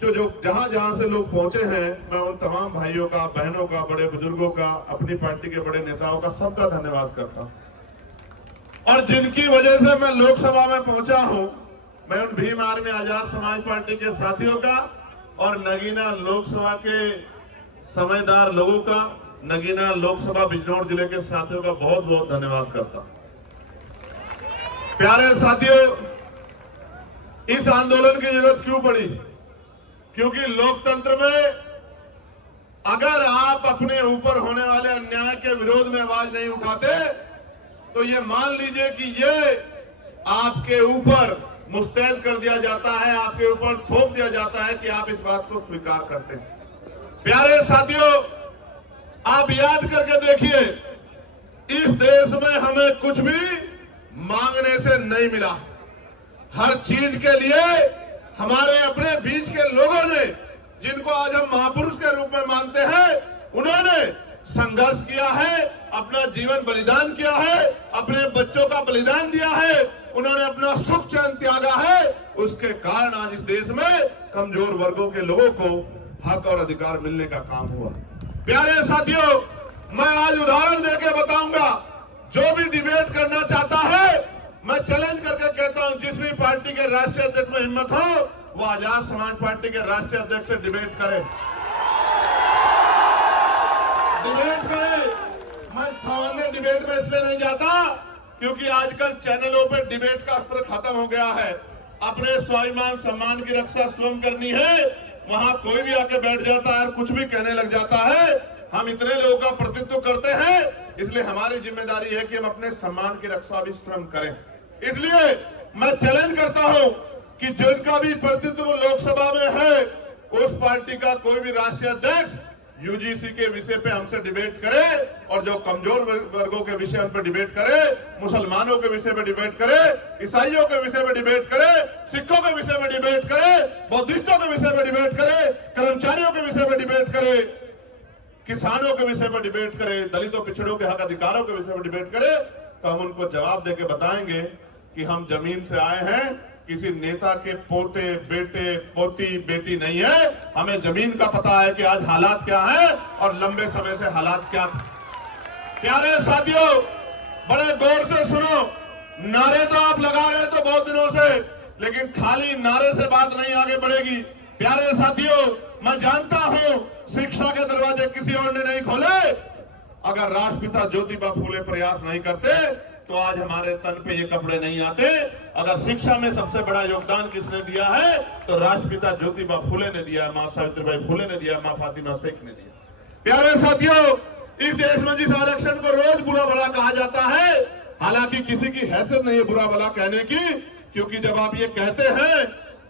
जो जहां जहां से लोग पहुंचे हैं, मैं उन तमाम भाइयों का, बहनों का, बड़े बुजुर्गों का, अपनी पार्टी के बड़े नेताओं का, सबका धन्यवाद करता हूं। और जिनकी वजह से मैं लोकसभा में पहुंचा हूं, मैं उन भीम आर्मी आजाद समाज पार्टी के साथियों का और नगीना लोकसभा के समझदार लोगों का, नगीना लोकसभा बिजनौर जिले के साथियों का बहुत बहुत धन्यवाद करता हूं। प्यारे साथियों, इस आंदोलन की जरूरत क्यों पड़ी? क्योंकि लोकतंत्र में अगर आप अपने ऊपर होने वाले अन्याय के विरोध में आवाज नहीं उठाते तो ये मान लीजिए कि ये आपके ऊपर मुस्तैद कर दिया जाता है, आपके ऊपर थोप दिया जाता है कि आप इस बात को स्वीकार करते हैं। प्यारे साथियों, आप याद करके देखिए, इस देश में हमें कुछ भी मांगने से नहीं मिला। हर चीज के लिए हमारे अपने बीच के लोगों ने, जिनको आज हम महापुरुष के रूप में मानते हैं, उन्होंने संघर्ष किया है, अपना जीवन बलिदान किया है, अपने बच्चों का बलिदान दिया है, उन्होंने अपना सुख चैन त्यागा है। उसके कारण आज इस देश में कमजोर वर्गों के लोगों को हक और अधिकार मिलने का काम हुआ। प्यारे साथियों, मैं आज उदाहरण देके बताऊंगा। जो भी डिबेट करना चाहता है, मैं चैलेंज करके कहता हूं, जिस भी पार्टी के राष्ट्रीय अध्यक्ष में हिम्मत हो, वो आजाद समाज पार्टी के राष्ट्रीय अध्यक्ष से डिबेट करे। मैं सामान्य डिबेट में इसलिए नहीं जाता क्योंकि आजकल चैनलों पे डिबेट का अस्त्र खत्म हो गया है। अपने स्वाभिमान सम्मान की रक्षा स्वयं करनी है, वहां कोई भी आके बैठ जाता है और कुछ भी कहने लग जाता है। हम इतने लोगों का प्रतिनिधित्व करते हैं, इसलिए हमारी जिम्मेदारी है कि हम अपने सम्मान की रक्षा भी स्वयं करें। इसलिए मैं चैलेंज करता हूं कि जिनका भी प्रतिनिधित्व लोकसभा में है, उस पार्टी का कोई भी राष्ट्रीय अध्यक्ष यूजीसी के विषय पे हमसे डिबेट करे, और जो कमजोर वर्गों के विषय पर डिबेट करे, मुसलमानों के विषय पर डिबेट करे, ईसाइयों के विषय पर डिबेट करे, सिखों के विषय पर डिबेट करे, बौद्धिस्टों के विषय पर डिबेट करे, कर्मचारियों के विषय पर डिबेट करे, किसानों के विषय पर डिबेट करे, दलितों पिछड़ों के हक अधिकारों के विषय पर डिबेट करे, तो हम उनको जवाब देके बताएंगे कि हम जमीन से आए हैं, किसी नेता के पोते, बेटे, पोती, बेटी नहीं है। हमें जमीन का पता है कि आज हालात क्या है और लंबे समय से हालात क्या थे। प्यारे साथियों, बड़े गौर से सुनो। नारे तो आप लगा रहे तो बहुत दिनों से, लेकिन खाली नारे से बात नहीं आगे बढ़ेगी। प्यारे साथियों, मैं जानता हूं शिक्षा के दरवाजे किसी और ने नहीं खोले। अगर राष्ट्रपिता ज्योतिबा फूले प्रयास नहीं करते तो आज हमारे तन पे ये कपड़े नहीं आते। अगर शिक्षा में सबसे बड़ा योगदान किसने दिया है तो राष्ट्रपिता ज्योतिबा फूले ने दिया, मां सावित्रीबाई फूले ने दिया, मां फातिमा शेख ने दिया। प्यारे साथियों, इस देश में जिस आरक्षण को रोज बुरा भला कहा जाता है, हालांकि किसी की हैसियत नहीं है बुरा भला कहने की, क्योंकि जब आप ये कहते हैं,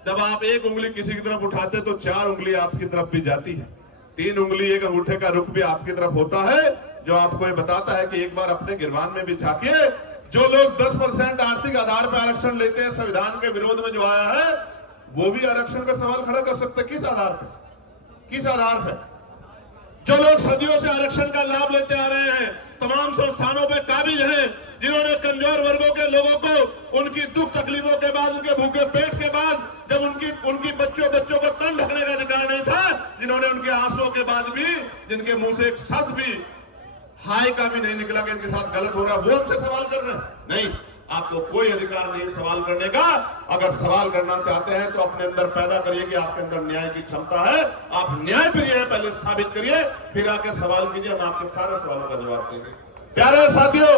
जब आप एक उंगली किसी की तरफ उठाते तो 4 उंगली आपकी तरफ भी जाती है, 3 उंगली एक अंगूठे का रुख भी आपकी तरफ होता है, जो आपको ये बताता है कि एक बार अपने गिरबान में भी झांकिए। जो लोग 10% आर्थिक आधार पर आरक्षण लेते हैं, संविधान के विरोध में जो आया है, वो भी आरक्षण का सवाल खड़ा कर सकते हैं। किस आधार पर? किस आधार पर? जो लोग सदियों से आरक्षण का लाभ लेते आ रहे हैं, तमाम संस्थानों पे काबिज हैं, जिन्होंने कमजोर वर्गों के लोगों को उनकी दुख तकलीफों के बाद, उनके भूखे पेट के बाद, जब उनकी बच्चों को तन ढकने का अधिकार नहीं था, जिन्होंने उनके आंसुओं के बाद भी, जिनके मुंह से एक शब्द भी हाय का भी नहीं निकला कि इनके साथ गलत हो रहा, वो हमसे सवाल कर रहे हैं। नहीं, आपको कोई अधिकार नहीं सवाल करने का। अगर सवाल करना चाहते हैं तो अपने अंदर पैदा करिए कि आपके अंदर न्याय की क्षमता है, आप न्याय प्रिय हैं, पहले साबित करिए, फिर आके सवाल कीजिए, हम आपके सारे सवालों का जवाब देंगे। प्यारे साथियों,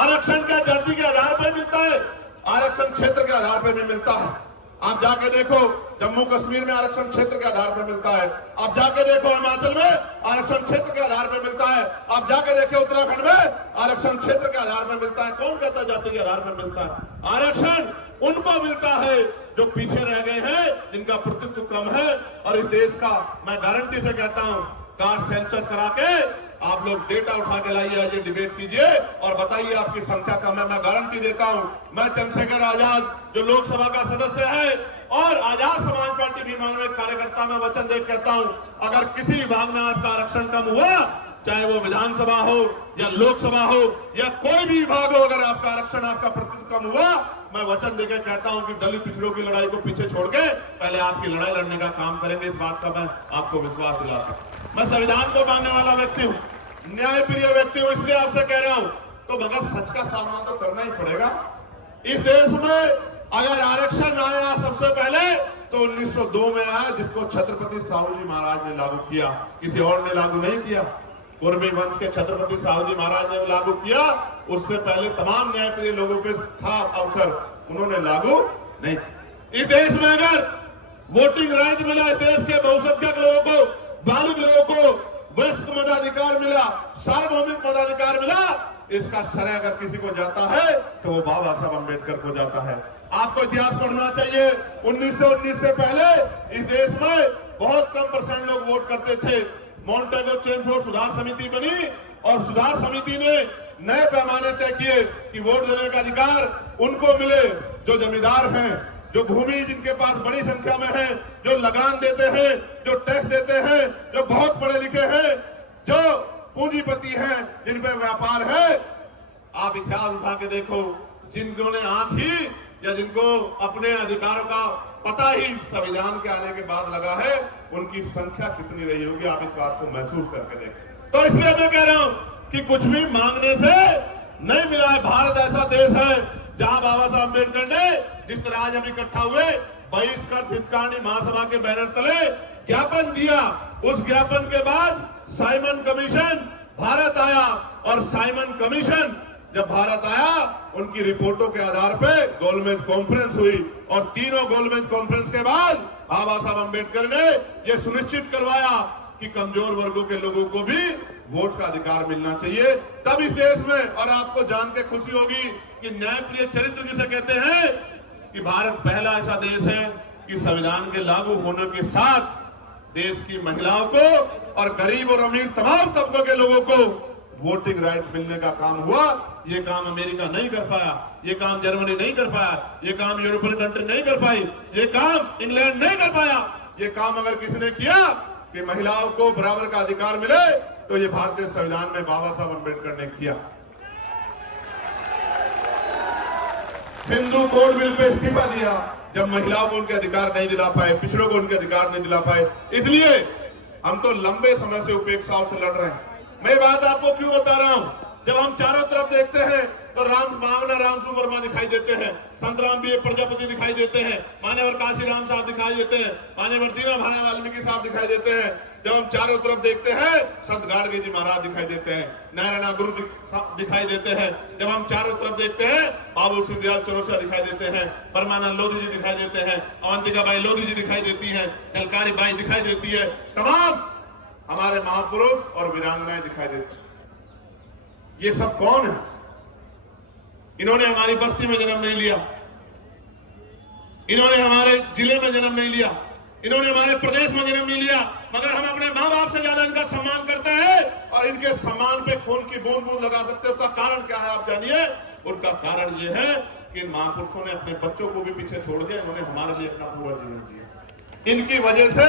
आरक्षण क्या जाति के आधार पर मिलता है? आरक्षण क्षेत्र के आधार पर भी मिलता है। आप जाके देखो, जम्मू कश्मीर में आरक्षण क्षेत्र के आधार पर मिलता है। आप जाके देखो, हिमाचल में आरक्षण क्षेत्र के आधार पर मिलता है। आप जाके देखो, उत्तराखंड में आरक्षण क्षेत्र के आधार पर मिलता है। कौन कहता है जाति के आधार पर मिलता है? आरक्षण उनको मिलता है जो पीछे रह गए हैं, जिनका प्रतिनिधित्व कम है। और इस देश का मैं गारंटी से कहता हूं, कास्ट सेंसस करा के आप लोग डेटा उठा के लाइए, आज डिबेट कीजिए और बताइए आपकी संख्या कम है। मैं गारंटी देता हूं, मैं चंद्रशेखर आजाद जो लोकसभा का सदस्य है और आजाद समाज पार्टी भीम आर्मी में कार्यकर्ता, मैं वचन दे कहता हूं, अगर किसी विभाग में आपका आरक्षण कम हुआ, चाहे वो विधानसभा हो या लोकसभा हो या कोई भी विभाग हो, अगर आपका आरक्षण, आपका प्रतिनिधित्व कम हुआ, मैं वचन देकर कहता हूं कि दलित पिछड़ों की लड़ाई को पीछे छोड़ के पहले आपकी लड़ाई लड़ने का काम करेंगे। इस बात का मैं आपको विश्वास दिलाता हूं। मैं संविधान को मानने वाला व्यक्ति हूं, न्याय प्रिय व्यक्ति हूं, इसलिए आपसे कह रहा हूं। तो मगर सच का सामना तो करना ही पड़ेगा। इस देश में अगर आरक्षण आया सबसे पहले तो 1902 में आया, जिसको छत्रपति साहू जी महाराज ने लागू किया, किसी और ने लागू नहीं किया। पूर्वी वंश के छत्रपति साहू जी महाराज ने लागू किया, उससे पहले तमाम न्यायप्रिय लोगों पे था अवसर, उन्होंने लागू नहीं। इस देश में अगर वोटिंग राइट मिला, इस देश के बहुसंख्यक लोगों को, बालिग लोगों को वयस्क मताधिकार मिला, सार्वभौमिक मताधिकार मिला, इसका श्रेय अगर किसी को जाता है तो वो बाबा साहब अम्बेडकर को जाता है। आपको इतिहास पढ़ना चाहिए। 1919 से पहले इस देश में बहुत कम परसेंट लोग वोट करते थे। मॉन्टेगो चेम्सफोर्ड सुधार समिति बनी और सुधार समिति ने नए पैमाने तय किए कि वोट देने का अधिकार उनको मिले जो जमींदार हैं, जो भूमि जिनके पास बड़ी संख्या में है, जो लगान देते हैं, जो टैक्स देते हैं, जो बहुत पढ़े लिखे हैं, जो पूंजीपति हैं, जिन पे व्यापार है। आप इतिहास उठा के देखो, जिन्होंने आंख ही या जिनको अपने अधिकारों का पता ही संविधान के आने के बाद लगा है, उनकी संख्या कितनी रही होगी, आप इस बात को महसूस करके देखें। तो इसलिए मैं कह रहा हूं कि कुछ भी मांगने से नहीं मिला है। भारत ऐसा देश है जहां बाबा साहब अम्बेडकर ने, जिस तरह आज हम इकट्ठा हुए, बहिष्कृत हितकानी महासभा के बैनर तले ज्ञापन दिया। उस ज्ञापन के बाद साइमन कमीशन भारत आया और साइमन कमीशन जब भारत आया, उनकी रिपोर्टों के आधार पर गोलमेज कॉन्फ्रेंस हुई और तीनों गोलमेज कॉन्फ्रेंस के बाद बाबा साहब अम्बेडकर ने यह सुनिश्चित करवाया कि कमजोर वर्गों के लोगों को भी वोट का अधिकार मिलना चाहिए। तब इस देश में, और आपको जान के खुशी होगी कि न्यायप्रिय चरित्र जिसे कहते हैं, कि भारत पहला ऐसा देश है कि संविधान के लागू होने के साथ देश की महिलाओं को और गरीब और अमीर तमाम तबकों के लोगों को वोटिंग राइट मिलने का काम हुआ। ये काम अमेरिका नहीं कर पाया, ये काम जर्मनी नहीं कर पाया, ये काम यूरोपियन कंट्री नहीं कर पाई, ये काम इंग्लैंड नहीं कर पाया। ये काम अगर किसी ने किया कि महिलाओं को बराबर का अधिकार मिले, तो ये भारतीय संविधान में बाबा साहब अम्बेडकर ने किया। हिंदू कोड बिल पे इस्तीफा दिया जब महिलाओं को उनके अधिकार नहीं दिला पाए, पिछड़ों को उनके अधिकार नहीं दिला पाए। इसलिए हम तो लंबे समय से उपेक्षाओं से लड़ रहे हैं। मैं बात आपको क्यों बता रहा हूं? जब हम चारों तरफ देखते हैं तो मानव रामसु वर्मा दिखाई देते हैं, संत राम बी प्रजापति दिखाई देते हैं, मान्यवर काशीराम साहब दिखाई देते हैं, मान्यवर दीना भाई वाल्मीकि साहब दिखाई देते हैं। जब हम चारों तरफ देखते हैं, संत गाडगे जी महाराज दिखाई देते हैं, नारायण गुरु दिखाई देते हैं। जब हम चारों तरफ देखते हैं, बाबू सिंधियाल चौरसिया दिखाई देते हैं, परमानंद लोधी जी दिखाई देते हैं, अवंतिका बाई लोधी जी दिखाई देती हैं, झलकारी बाई दिखाई देती है, तमाम हमारे महापुरुष और वीरांगनाएं दिखाई देती हैं। ये सब कौन है? इन्होंने हमारी बस्ती में जन्म नहीं लिया, इन्होंने हमारे जिले में जन्म नहीं लिया, इन्होंने हमारे प्रदेश में जन्म नहीं लिया, मगर हम अपने माँ बाप से ज्यादा इनका सम्मान करते हैं और इनके सम्मान पे खून की बूंद बूंद लगा सकते हैं। उसका कारण क्या है आप जानिए। उनका कारण ये है कि इन महापुरुषों ने अपने बच्चों को भी पीछे छोड़ दिया, इन्होंने हमारे लिए अपना पूरा जीवन जिया। इनकी वजह से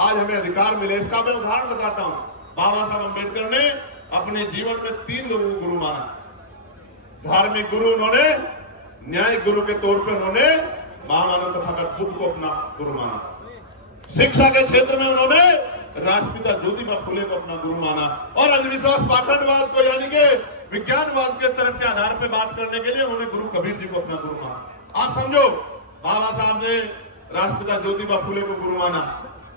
आज हमें अधिकार मिले। इसका मैं उदाहरण बताता हूं। बाबा साहब अम्बेडकर ने अपने जीवन में 3 लोगों को गुरु माना। धार्मिक गुरु उन्होंने, न्यायिक गुरु के तौर पर उन्होंने महामानव तथागत बुद्ध को अपना गुरु माना। शिक्षा के क्षेत्र में उन्होंने राष्ट्रपिता ज्योतिबा फुले को अपना गुरु माना और अंधविश्वास पाखंडवाद को, यानी कि विज्ञानवाद के तरफ के आधार से बात करने के लिए उन्होंने गुरु कबीर जी को अपना गुरु माना। आप समझो, बाबा साहब ने राष्ट्रपिता ज्योतिबा फुले को गुरु माना,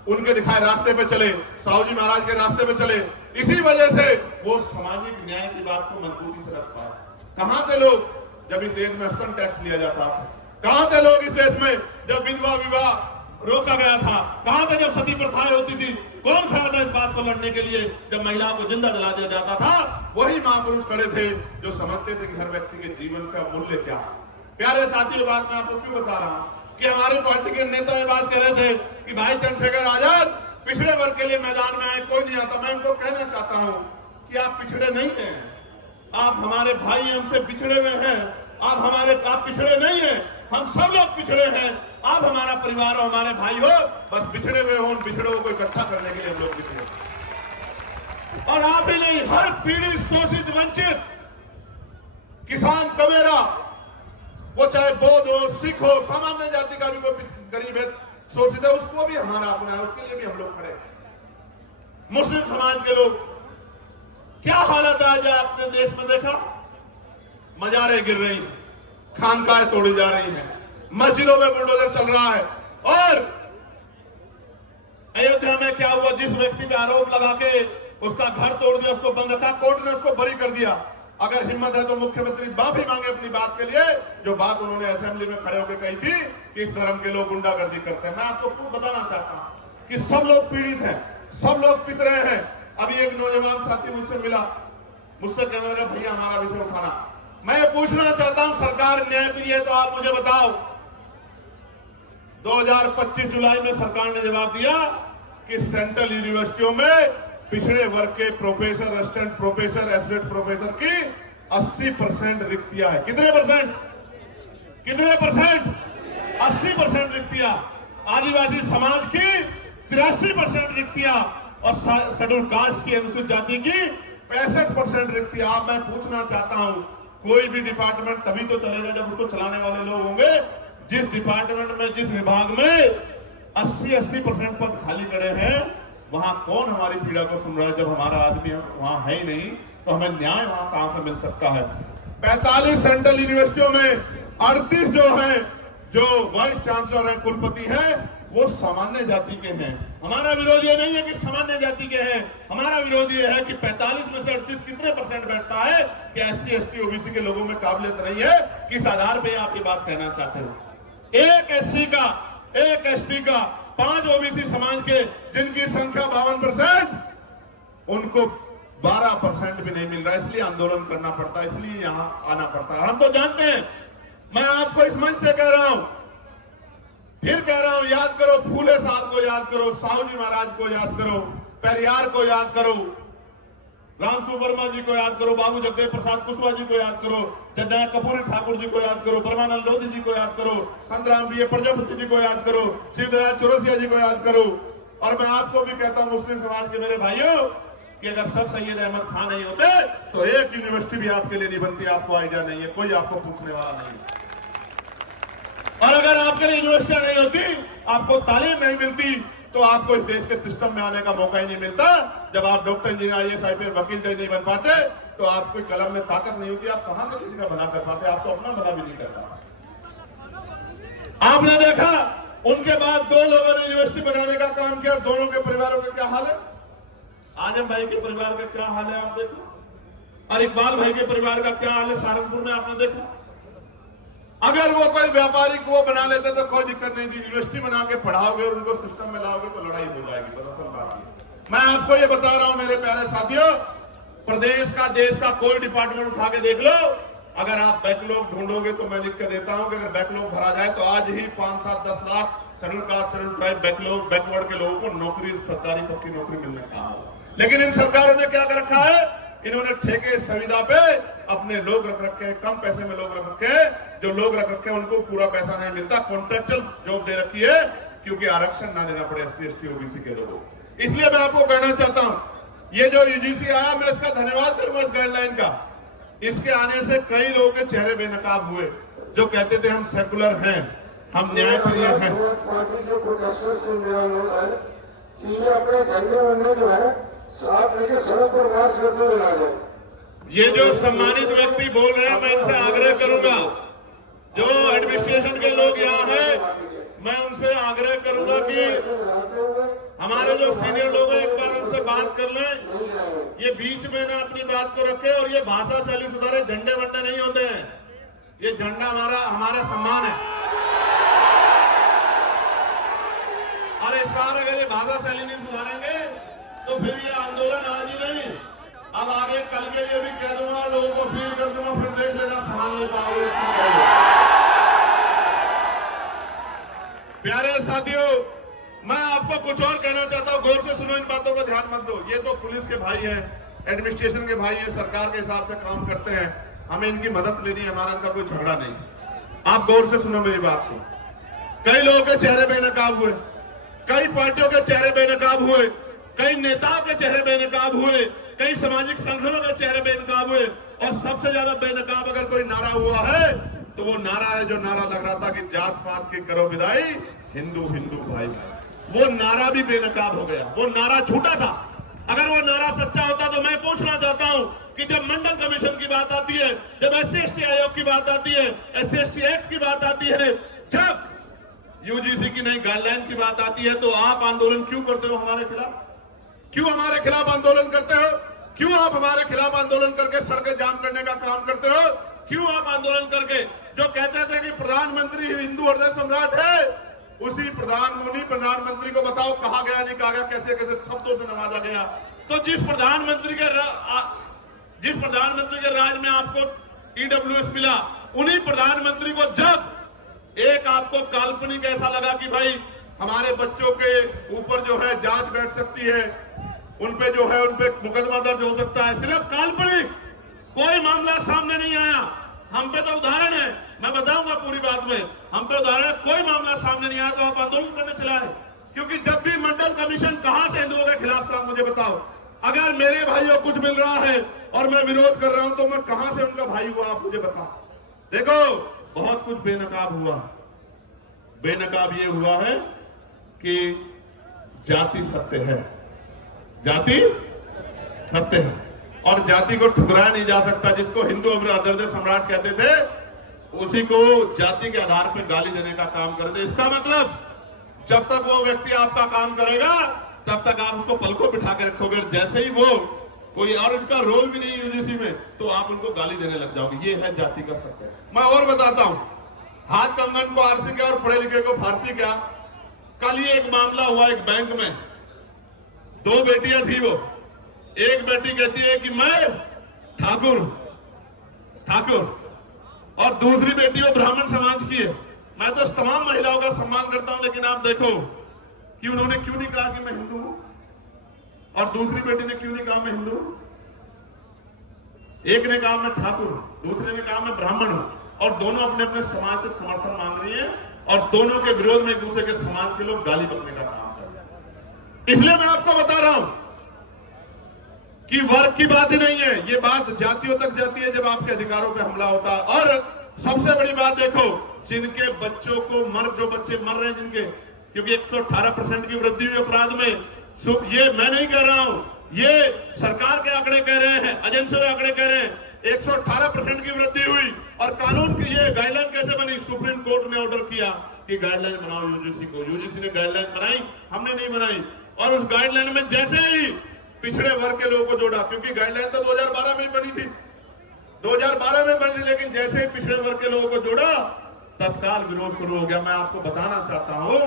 उनके दिखाए रास्ते पे चले, साहू जी महाराज के रास्ते पे चले। इसी वजह से वो सामाजिक न्याय की बात को मजबूती से रख पाए। कहां थे लोग जब इस देश में स्तन टैक्स लिया जाता था? कहां थे लोग इस देश में जब विधवा विवाह रोका गया था? कहां थे जब सती प्रथाएं होती थी? कौन खड़ा था इस बात को लड़ने के लिए जब महिलाओं को जिंदा जला दिया जाता था? वही महापुरुष खड़े थे जो समझते थे कि हर व्यक्ति के जीवन का मूल्य क्या है। प्यारे साथियों, बात मैं आपको क्यों बता रहा हूं कि हमारे पार्टी के नेता ये बात कह रहे थे कि भाई चंद्रशेखर आजाद पिछड़े वर्ग के लिए मैदान में आए, कोई नहीं आता। मैं उनको कहना चाहता हूं कि आप पिछड़े नहीं हैं, आप हमारे भाई, हमसे पिछड़े हुए हैं। आप पिछड़े नहीं हैं, हम सब लोग पिछड़े हैं। आप हमारा परिवार हो, हमारे भाई हो, बस पिछड़े हुए हो। उन पिछड़ों को इकट्ठा करने के लिए हम लोग पिछड़े। और आप ही नहीं, हर पीड़ित, शोषित, वंचित, किसान, कमेरा, वो चाहे बौद्ध हो, सिख हो, सामान्य जाति का भी कोई गरीब है, शोषित है, उसको भी हमारा अपना है, उसके लिए भी हम लोग खड़े हैं। मुस्लिम समाज के लोग, क्या हालत आज आपने देश में देखा? मजारें गिर रही हैं, खानकाहें तोड़ी जा रही हैं, मस्जिदों में बुलडोजर चल रहा है। और अयोध्या में क्या हुआ? जिस व्यक्ति पे आरोप लगा के उसका घर तोड़ दिया, उसको बंद रखा, कोर्ट ने उसको बरी कर दिया। अगर हिम्मत है तो मुख्यमंत्री माफी मांगे अपनी बात के लिए, जो बात उन्होंने असेंबली में खड़े होकर कही थी कि इस धर्म के लोग गुंडागर्दी करते हैं। मैं आपको खूब बताना चाहता हूं कि सब लोग पीड़ित हैं, सब लोग पिस रहे हैं। अभी एक नौजवान साथी मुझसे मिला, मुझसे कहने लगा भैया हमारा विषय उठाना। मैं पूछना चाहता हूं, सरकार न्यायप्रिय है तो आप मुझे बताओ, 2025 जुलाई में सरकार ने जवाब दिया कि सेंट्रल यूनिवर्सिटियों में पिछड़े वर्ग के professor, assistant professor, associate professor की 80% रिक्तियां है। कितने परसेंट? कितने परसेंट? 80% रिक्तियां। आदिवासी समाज की 83% रिक्तियां और शेड्यूल कास्ट की, अनुसूचित जाति की 65% रिक्तियां। अब मैं पूछना चाहता हूं, कोई भी डिपार्टमेंट तभी तो चलेगा जब उसको चलाने वाले लोग होंगे। जिस डिपार्टमेंट में, जिस विभाग में 80% पद खाली पड़े हैं, वहां कौन हमारी पीड़ा को सुन रहा है? जब हमारा आदमी वहां है ही नहीं तो हमें न्याय वहां कहां से मिल सकता है? 45 सेंट्रल यूनिवर्सिटियों में 38 जो है, जो वाइस चांसलर है, कुलपति है, वो सामान्य जाति के हैं। हमारा विरोध ये नहीं है कि सामान्य जाति के हैं, हमारा विरोध ये है कि 45 में से 38 कितने परसेंट बैठता है कि SC, ST, OBC के लोगों में काबिलियत नहीं है? किस आधार पे आप ये बात कहना चाहते हो? एक SC का, एक ST का, 5 OBC समाज के, जिनकी संख्या 52%, उनको 12% भी नहीं मिल रहा है। इसलिए आंदोलन करना पड़ता है, इसलिए यहां आना पड़ता है। हम तो जानते हैं, मैं आपको इस मंच से कह रहा हूं, फिर कह रहा हूं, याद करो फूले साहब को, याद करो साहू जी महाराज को, याद करो पेरियार को, याद करो रामसु वर्मा जी को, याद करो बाबू जगदेव प्रसाद कुशवाहा जी को, याद करो जननायक कपूरी ठाकुर जी को, याद करो परमानंद लोधी जी को, याद करो संतराम B.A. प्रजापति जी को, याद करो शिवराज चौरसिया जी को, याद करो। और मैं आपको भी कहता हूं, मुस्लिम समाज के मेरे भाइयों, कि अगर सर सैयद अहमद खान नहीं होते तो एक यूनिवर्सिटी भी आपके लिए नहीं बनती। आपको आइडिया नहीं है, कोई आपको पूछने वाला नहीं। और अगर आपके लिए यूनिवर्सिटियां नहीं होती, आपको तालीम नहीं मिलती, तो आपको इस देश के सिस्टम में आने का मौका ही नहीं मिलता। जब आप डॉक्टर, इंजीनियर, IAS, IPS, वकील तक नहीं बन पाते, तो आपकी कलम में ताकत नहीं होती, आप कहां से किसी का भला कर पाते? आप तो अपना भला भी नहीं कर पाते। आपने देखा, उनके बाद 2 लोगों ने यूनिवर्सिटी बनाने का काम किया, और दोनों के परिवारों का क्या हाल है? आजम भाई के परिवार का क्या हाल है आप देखो, और इकबाल भाई के परिवार का क्या हाल है सहारनपुर में, आपने देखा। अगर वो कोई व्यापारी को बना लेते तो कोई दिक्कत नहीं थी। यूनिवर्सिटी बना के पढ़ाओगे और उनको सिस्टम में लाओगे तो लड़ाई हो जाएगी। बस असल बात है, मैं आपको ये बता रहा हूं मेरे प्यारे साथियों, प्रदेश का, देश का कोई डिपार्टमेंट उठा के देख लो, अगर आप बैकलॉग ढूंढोगे तो मैं लिख के देता हूं कि अगर बैकलॉग भरा जाए तो आज ही 5, 7, 10 lakh schedule caste, schedule tribe, backlog, backward के लोगों को नौकरी, सरकारी पक्की नौकरी मिलने का। लेकिन इन सरकारों ने क्या कर रखा है? इन्होंने ठेके संविदा पे अपने लोग रख रखे हैं, कम पैसे में लोग रख रखे हैं। जो लोग रख रखे हैं उनको पूरा पैसा नहीं मिलता, कॉन्ट्रेक्चुअल जॉब दे रखी है, क्योंकि आरक्षण ना देना पड़े SC, ST, OBC के लोगों को। इसलिए मैं आपको कहना चाहता हूं, ये जो UGC आया, मैं इसका धन्यवाद करूंगा इस गाइडलाइन का। इसके आने से कई लोगों के चेहरे बेनकाब हुए, जो कहते थे हम सेकुलर हैं, हम न्यायप्रिय हैं। पार्टी के प्रोटेस्टर से मेरा अनुरोध है कि ये अपने झंडे वंडे जो है साथ लेके सड़क पर मार्च करते हुए आ जाए। ये जो सम्मानित व्यक्ति बोल रहे हैं, मैं इनसे आग्रह करूंगा, जो एडमिनिस्ट्रेशन के लोग यहाँ हैं, मैं उनसे आग्रह करूंगा कि हमारे जो सीनियर लोग हैं, एक बार उनसे बात कर लें, ये बीच में ना अपनी बात को रखे और ये भाषा शैली सुधारे। झंडे वंडे नहीं होते हैं, ये झंडा हमारा सम्मान है। और इस बार अगर ये भाषा शैली नहीं सुधारेंगे तो फिर ये आंदोलन आज ही नहीं, अब आगे कल के लिए भी कह दूंगा, लोगों को फील कर दूंगा, फिर देख लेना संभाल नहीं पाओगे। प्यारे साथियों, मैं आपको कुछ और कहना चाहता हूं, गौर से सुनो, इन बातों पर ध्यान मत दो। ये तो पुलिस के भाई हैं, एडमिनिस्ट्रेशन के भाई हैं, सरकार के हिसाब से काम करते हैं, हमें इनकी मदद लेनी है, हमारा इनका कोई झगड़ा नहीं। आप गौर से सुनो मेरी बात को। कई लोगों के चेहरे बेनकाब हुए, कई पार्टियों के चेहरे बेनकाब हुए, कई नेताओं के चेहरे बेनकाब हुए, कई सामाजिक संगठनों के चेहरे बेनकाब हुए, और सबसे ज्यादा बेनकाब अगर कोई नारा हुआ है तो वो नारा है जो नारा लग रहा था कि जात पात की करो विदाई, हिंदू हिंदू भाई भाई, वो नारा भी बेनकाब हो गया, वो नारा झूठा था। अगर वो नारा सच्चा होता तो मैं पूछना चाहता हूं कि जब मंडल कमीशन की बात आती है, जब SC/ST आयोग की बात आती है, SC/ST एक्ट की बात आती है, जब यूजीसी की नई गाइडलाइन की बात आती है, तो आप आंदोलन क्यों करते हो हमारे खिलाफ? क्यों हमारे खिलाफ आंदोलन करते हो? क्यों आप हमारे खिलाफ आंदोलन करके सड़कें जाम करने का काम करते हो? क्यों आप आंदोलन करके जो कहते थे कि प्रधानमंत्री हिंदू हृदय सम्राट है, उसी प्रधानमंत्री को बताओ कहा गया, नहीं कहा गया, कैसे कैसे शब्दों से नवाजा गया। तो जिस प्रधानमंत्री के राज में आपको EWS मिला, उन्हीं प्रधानमंत्री को जब एक आपको काल्पनिक ऐसा लगा कि भाई हमारे बच्चों के ऊपर जो है जांच बैठ सकती है, उनपे जो है उनपे मुकदमा दर्ज हो सकता है, सिर्फ काल्पनिक, कोई मामला सामने नहीं आया। हम पे तो उदाहरण है, मैं बताऊंगा पूरी बात में, हम पे उदाहरण है, कोई मामला सामने नहीं आया तो आप आंदोलन करने चला है। क्योंकि जब भी मंडल कमीशन कहां से हिंदुओं के खिलाफ था, मुझे बताओ। अगर मेरे भाइयों को कुछ मिल रहा है और मैं विरोध कर रहा हूं तो मैं कहां से उनका भाई हुआ, आप मुझे बताओ। देखो बहुत कुछ बेनकाब हुआ। बेनकाब ये हुआ है कि जाति सत्य है, जाति सत्य है और जाति को ठुकराया नहीं जा सकता। जिसको हिंदू हृदय सम्राट कहते थे, उसी को जाति के आधार पर गाली देने का काम कर दे। इसका मतलब जब तक वो व्यक्ति आपका काम करेगा तब तक आप उसको पलकों बिठा के रखोगे। जैसे ही वो कोई और उनका रोल भी नहीं यूजीसी में, तो आप उनको गाली देने लग जाओगे। ये है जाति का सत्य। मैं और बताता हूं, हाथ कंगन को आरसी क्या और पढ़े लिखे को फारसी क्या। कल ही एक मामला हुआ एक बैंक में, 2 बेटियां थी। वो एक बेटी कहती है कि मैं ठाकुर और दूसरी बेटी वो ब्राह्मण समाज की है। मैं तो तमाम महिलाओं का सम्मान करता हूं, लेकिन आप देखो कि उन्होंने क्यों नहीं कहा कि मैं हिंदू हूं और दूसरी बेटी ने क्यों नहीं कहा मैं हिंदू हूं। एक ने कहा मैं ठाकुर, दूसरे ने कहा मैं ब्राह्मण हूं, और दोनों अपने अपने समाज से समर्थन मांग रही है और दोनों के विरोध में एक दूसरे के समाज के लोग गाली बकने का काम कर रहे हैं। इसलिए मैं आपको बता रहा हूं कि वर्ग की बात ही नहीं है, ये बात जातियों तक जाती है जब आपके अधिकारों पे हमला होता है। और सबसे बड़ी बात देखो, जिनके बच्चों को जो बच्चे मर रहे हैं जिनके, क्योंकि 118% की वृद्धि हुई अपराध में। ये मैं नहीं कह रहा हूं, ये सरकार के आंकड़े कह रहे हैं, एजेंसियों के आंकड़े कह रहे हैं। 118% की वृद्धि हुई। और कानून की ये गाइडलाइन कैसे बनी? सुप्रीम कोर्ट ने ऑर्डर किया कि गाइडलाइन बनाओ यूजीसी को। यूजीसी ने गाइडलाइन बनाई, हमने नहीं बनाई। और उस गाइडलाइन में जैसे ही पिछड़े वर्ग के लोगों को जोड़ा, क्योंकि गाइडलाइन तो 2012 में बनी थी, 2012 में बनी थी, लेकिन जैसे ही पिछड़े वर्ग के लोगों को जोड़ा, तत्काल विरोध शुरू हो गया। मैं आपको बताना चाहता हूं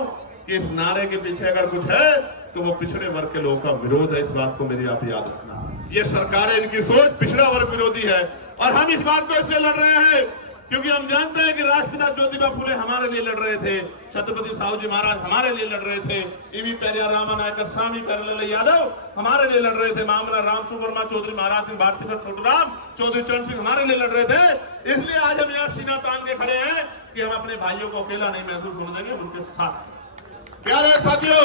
कि इस नारे के पीछे अगर कुछ है तो वो पिछड़े वर्ग के लोगों का विरोध है। इस बात को मेरी आप याद रखना। ये सरकारें, इनकी सोच पिछड़ा वर्ग विरोधी है। और हम इस बात को इसलिए लड़ रहे हैं क्योंकि हम जानते हैं कि राष्ट्रपिता ज्योतिबा फुले हमारे लिए लड़ रहे थे, छत्रपति साहूजी महाराज हमारे लिए लड़ रहे थे, ईवी पेरियार रामानायकर, स्वामी प्यारेलाल यादव हमारे लिए लड़ रहे थे, मामला राम सुवर्मा चौधरी, महाराज सिंह भारती, छोटूराम चौधरी, चरण सिंह हमारे लिए लड़ रहे थे। इसलिए आज हम यहाँ सीना तान के खड़े हैं कि हम अपने भाइयों को अकेला नहीं महसूस होने देंगे, उनके साथ। प्यारे साथियों,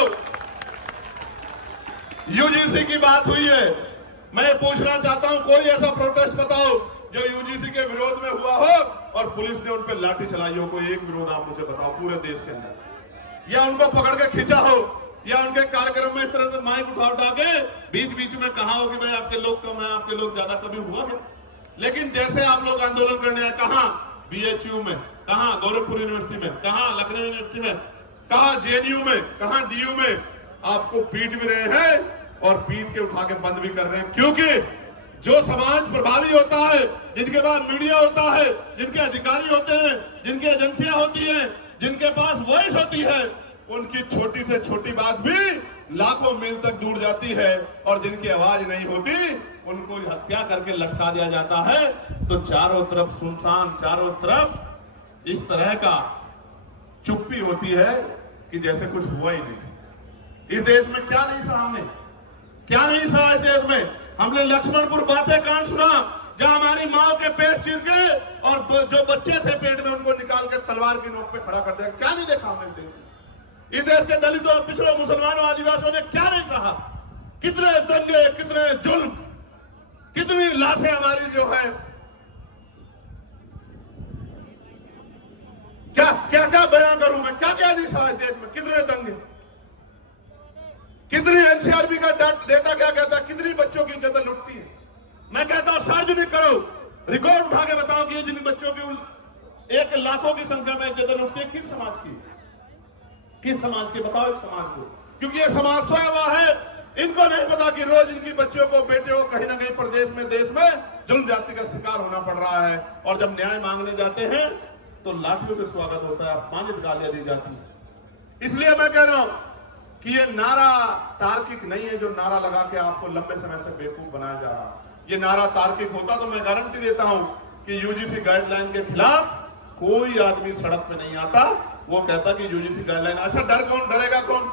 यूजीसी की बात हुई है, मैं पूछना चाहता हूं, कोई ऐसा प्रोटेस्ट बताओ जो यूजीसी के विरोध में हुआ हो और पुलिस ने उन पर लाठी चलाई हो। कोई एक विरोध आप मुझे बताओ पूरे देश के अंदर, या उनको पकड़ के खींचा हो, या उनके कार्यक्रम में इस तरह से माइक उठा के बीच बीच में कहा हो कि भाई आपके लोग कम है, आपके लोग ज्यादा, कभी हुआ क्या? लेकिन जैसे आप लोग आंदोलन करने आए, कहां BHU में, कहां गोरखपुर यूनिवर्सिटी में, कहां लखनऊ यूनिवर्सिटी में, कहां JNU में, कहां DU में, आपको पीट भी रहे हैं और पीट के उठा के बंद भी कर रहे हैं। क्योंकि जो समाज प्रभावी होता है, जिनके पास मीडिया होता है, जिनके अधिकारी होते हैं, जिनकी एजेंसियां होती हैं, जिनके पास वॉइस होती है, उनकी छोटी से छोटी बात भी लाखों मील तक दूर जाती है। और जिनकी आवाज नहीं होती उनको हत्या करके लटका दिया जाता है। तो चारों तरफ सुनसान, चारों तरफ इस तरह का चुप्पी होती है कि जैसे कुछ हुआ ही नहीं। इस देश में क्या नहीं सहा हमने, क्या नहीं सहा इस देश में। हमने लक्ष्मणपुर बातें कांड सुना, जहां हमारी माओ के पेट चीर के और जो बच्चे थे पेट में उनको निकाल के तलवार की नोक पे खड़ा कर दिया। क्या नहीं देखा हमने इस देश के दलितों, पिछड़ों, मुसलमानों, आदिवासियों ने क्या नहीं सहा। कितने दंगे, कितने जुल्म, कितनी लाशें हमारी जो है कितनी एनसीआरबी का डेटा क्या कहता है, कितनी बच्चों की इज्जत लुटती है। मैं कहता हूं सार्वजनिक करो, रिकॉर्ड उठा के बताओ कि जिन बच्चों की 1 लाखों की संख्या में इज्जत लुटती है, किस समाज की, किस समाज की, बताओ एक समाज को। क्योंकि ये समाज सोया हुआ है, इनको नहीं पता कि रोज इनकी बच्चियों को, बेटियों को कहीं ना कहीं प्रदेश में, देश में जुल्म जाति का शिकार होना पड़ रहा है। और जब न्याय मांगने जाते हैं तो लाठियों से स्वागत होता है, अपमानित गालियां दी जाती है। इसलिए मैं कह रहा हूं कि ये नारा तार्किक नहीं है, जो नारा लगा के आपको लंबे समय से बेवकूफ बनाया जा रहा। ये नारा तार्किक होता तो मैं गारंटी देता हूं कि यूजीसी गाइडलाइन के खिलाफ कोई आदमी सड़क पे नहीं आता। वो कहता कि यूजीसी गाइडलाइन, अच्छा डर कौन, डरेगा कौन?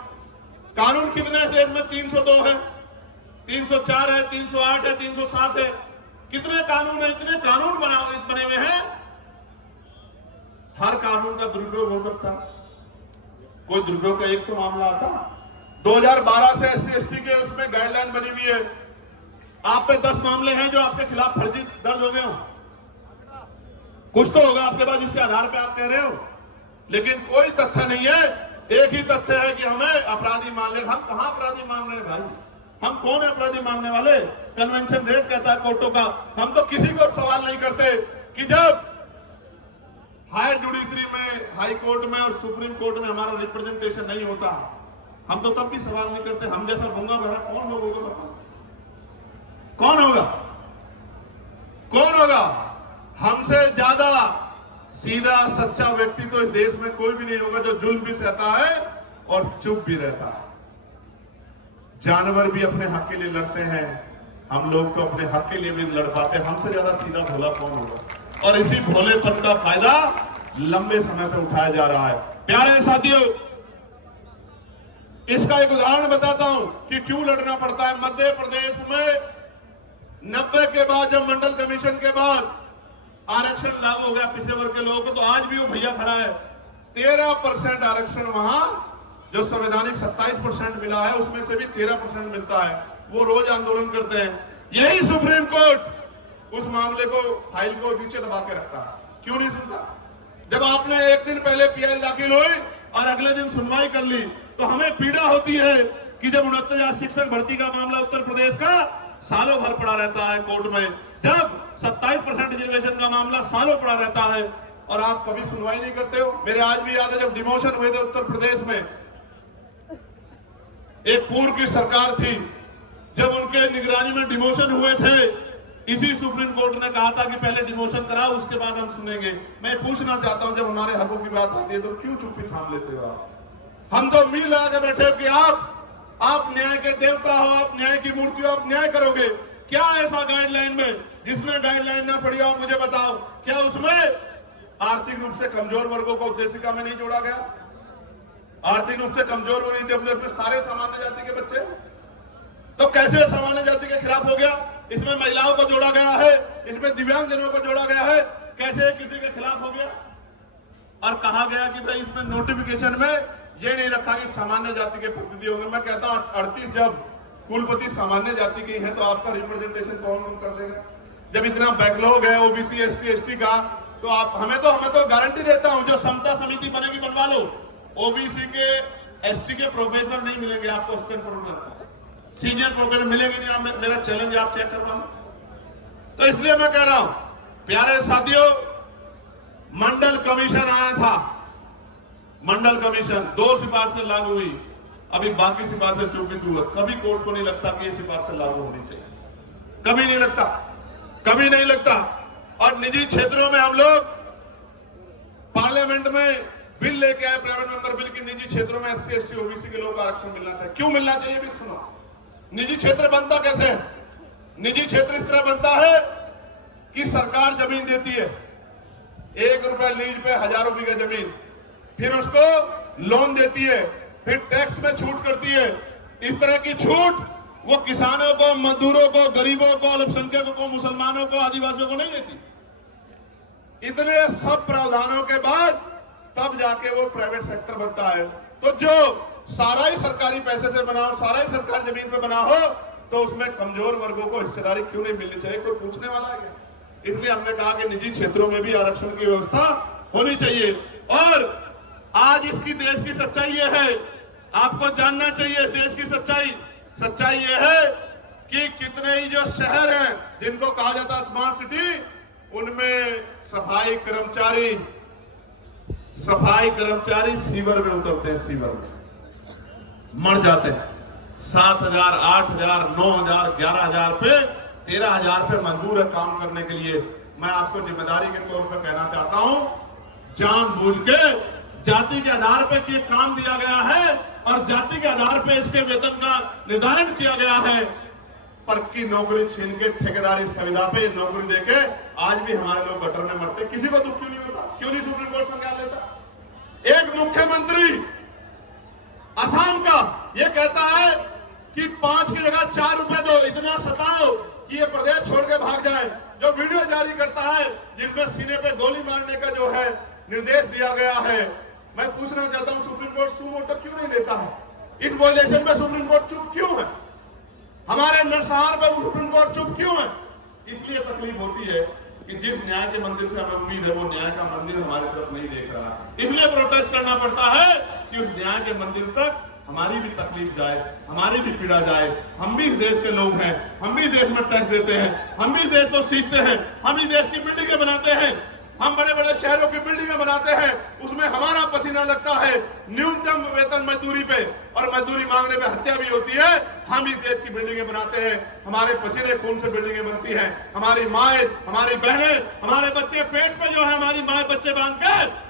कानून कितने हैं देश में? 302 है, 304 है, 308 है, 307 है। कितने कानून है? इतने कानून बने हुए हैं, हर कानून का दुरुपयोग हो सकता। कोई दुरुपयोग का एक तो मामला आता। 2012 से SC ST के उसमें गाइडलाइन बनी हुई है, आप पे 10 मामले हैं जो आपके खिलाफ फर्जी दर्ज हो गए हो। कुछ तो होगा आपके पास जिसके आधार पे आप कह रहे हो, लेकिन कोई तथ्य नहीं है। एक ही तथ्य है कि हमें अपराधी मान ले। हम कहां अपराधी मान रहे हैं भाई? हम कौन है अपराधी मानने वाले? कन्वेंशन रेट कहता है कोर्टों का। हम तो किसी को सवाल नहीं करते कि जब हायर जुडिशरी में, हाई कोर्ट में और सुप्रीम कोर्ट में हमारा रिप्रेजेंटेशन नहीं होता, हम तो तब भी सवाल नहीं करते। हम जैसा गूंगा बहरा कौन होगा? कौन होगा? कौन होगा? हमसे ज्यादा सीधा सच्चा व्यक्ति तो इस देश में कोई भी नहीं होगा, जो जुल्म भी सहता है और चुप भी रहता है। जानवर भी अपने हक के लिए लड़ते हैं, हम लोग तो अपने हक के लिए भी लड़ पाते हैं। हमसे ज्यादा सीधा भोला कौन होगा? और इसी भोलेपन का फायदा लंबे समय से उठाया जा रहा है। प्यारे साथियों, इसका एक उदाहरण बताता हूं कि क्यों लड़ना पड़ता है। मध्य प्रदेश में 90 के बाद, जब मंडल कमीशन के बाद आरक्षण लागू हो गया पिछड़े वर्ग के लोगों को, तो आज भी वो भैया खड़ा है। 13% आरक्षण वहां जो संवैधानिक 27% मिला है, उसमें से भी 13% मिलता है। वो रोज आंदोलन करते हैं। यही सुप्रीम कोर्ट उस मामले को, फाइल को नीचे दबा के रखता है। क्यों नहीं सुनता? जब आपने एक दिन पहले PIL दाखिल हुई और अगले दिन सुनवाई कर ली, तो हमें पीड़ा होती है कि जब 69,000 शिक्षक भर्ती का मामला उत्तर प्रदेश का सालों भर पड़ा रहता है कोर्ट में, जब 27% रिजर्वेशन का मामला सालों पड़ा रहता है और आप कभी सुनवाई नहीं करते हो। मेरे आज भी याद है जब डिमोशन हुए थे उत्तर प्रदेश में, एक पूर्व की सरकार थी, जब उनके निगरानी में डिमोशन हुए थे, इसी सुप्रीम कोर्ट ने कहा था कि पहले डिमोशन कराओ, उसके बाद हम सुनेंगे। मैं पूछना चाहता हूं, जब हमारे हकों की बात आती है तो क्यों चुप्पी थाम लेते हो आप? हम तो उम्मीद लगा के बैठे हो कि आप न्याय के देवता हो, आप न्याय की मूर्ति हो, आप न्याय करोगे। क्या ऐसा गाइडलाइन में, जिसने गाइडलाइन ना पढ़ी हो, मुझे बताओ, क्या उसमें आर्थिक रूप से कमजोर वर्गों को उद्देशिका में नहीं जोड़ा गया? आर्थिक रूप से कमजोर वर्ग, इसमें सारे सामान्य जाति के बच्चे, तो कैसे सामान्य जाति के खिलाफ हो गया? इसमें महिलाओं को जोड़ा गया है, इसमें दिव्यांगजनों को जोड़ा गया है, कैसे किसी के खिलाफ हो गया? और कहा गया कि भाई इसमें नोटिफिकेशन में ये नहीं रखा कि सामान्य जाति के प्रतिनिधि होंगे। मैं कहता हूं 38 जब कुलपति सामान्य जाति के हैं, तो आपका रिप्रेजेंटेशन कौन कर देगा? जब इतना बैकलॉग है OBC SC ST का, तो आप हमें तो गारंटी देता हूं, जो समता समिति बनेगी बनवा लो। OBC के ST के प्रोफेसर नहीं मिलेंगे आपको, असिस्टेंट प्रोफेसर, सीनियर प्रोफेसर मिलेंगे नहीं। आप, मेरा चैलेंज है, आप चेक करवा लो। तो इसलिए मैं कह रहा हूं, प्यारे साथियों, मंडल कमीशन आया था, मंडल कमीशन 2 सिफारिशें लागू हुई, अभी बाकी सिफारिशें चूकित हुआ। कभी कोर्ट को नहीं लगता कि ये सिफारिशें लागू होनी चाहिए, कभी नहीं लगता, कभी नहीं लगता। और निजी क्षेत्रों में हम लोग पार्लियामेंट में बिल लेके आए, प्राइवेट मेंबर बिल, की निजी क्षेत्रों में SC ST OBC के लोगों को आरक्षण मिलना चाहिए। क्यों मिलना चाहिए भी सुनो। निजी क्षेत्र बनता कैसे है? निजी क्षेत्र इस तरह बनता है कि सरकार जमीन देती है, 1 रुपए लीज पे हजारों बीघा जमीन, फिर उसको लोन देती है, फिर टैक्स में छूट करती है। इस तरह की छूट वो किसानों को, मजदूरों को, गरीबों को, अल्पसंख्यकों को, मुसलमानों को, आदिवासियों को नहीं देती। इतने सब प्रावधानों के बाद तब जाके वो प्राइवेट सेक्टर बनता है। तो जो सारा ही सरकारी पैसे से बना हो, सारा ही सरकारी जमीन पे बना हो, तो उसमें कमजोर वर्गों को हिस्सेदारी क्यों नहीं मिलनी चाहिए? कोई पूछने वाला है? इसलिए हमने कहा कि निजी क्षेत्रों में भी आरक्षण की व्यवस्था होनी चाहिए। और आज इसकी देश की सच्चाई यह है, आपको जानना चाहिए देश की सच्चाई। सच्चाई यह है कि कितने ही जो शहर हैं जिनको कहा जाता है स्मार्ट सिटी, उनमें सफाई कर्मचारी सीवर में उतरते हैं, सीवर में मर जाते हैं। 7,000, 8,000, 9,000, 11,000 पे, 13,000 पे मजबूर है काम करने के लिए। मैं आपको जिम्मेदारी के तौर पर कहना चाहता हूं, जानबूझ के जाति के आधार पर ये काम दिया गया है और जाति के आधार पर इसके वेतन का निर्धारण किया गया है। पर की नौकरी छीन के ठेकेदारी सुविधा पे नौकरी देके आज भी हमारे लोग गटर में मरते। किसी को दुख क्यों नहीं होता? क्यों नहीं सुप्रीम कोर्ट संज्ञान लेता? एक मुख्यमंत्री असम का ये कहता है कि 5 की जगह 4 रुपए दो, इतना सताओ कि ये प्रदेश छोड़ के भाग जाए। जो वीडियो जारी करता है जिसमें सीने पे गोली मारने का जो है निर्देश दिया गया है, मैं पूछना चाहता हूं सुप्रीम कोर्ट सू मोटो क्यों नहीं लेता है? इस वायलेशन में सुप्रीम कोर्ट चुप क्यों है? हमारे नरसंहार पर सुप्रीम कोर्ट चुप क्यों है? इसलिए तकलीफ होती है कि जिस न्याय के मंदिर से हमें उम्मीद है वो न्याय का मंदिर हमारी तरफ नहीं देख रहा। इसलिए प्रोटेस्ट करना पड़ता है कि उस न्याय के मंदिर तक हमारी भी तकलीफ जाए, हमारी भी पीड़ा जाए। हम भी इस देश के लोग हैं, हम भी देश में टैक्स देते हैं, हम भी देश को सींचते हैं, हम ही देश की बिल्डिंगें बनाते हैं, हम बड़े बड़े शहरों की बिल्डिंगें बनाते हैं, उसमें हमारा पसीना लगता है न्यूनतम वेतन मजदूरी पे, और मजदूरी मांगने पे हत्या भी होती है। हम इस देश की बिल्डिंगें बनाते हैं, हमारे पसीने खून से बिल्डिंगें बनती हैं। हमारी माएं, हमारी बहनें, हमारे बच्चे पेट पे जो है हमारी माएं बच्चे बांध के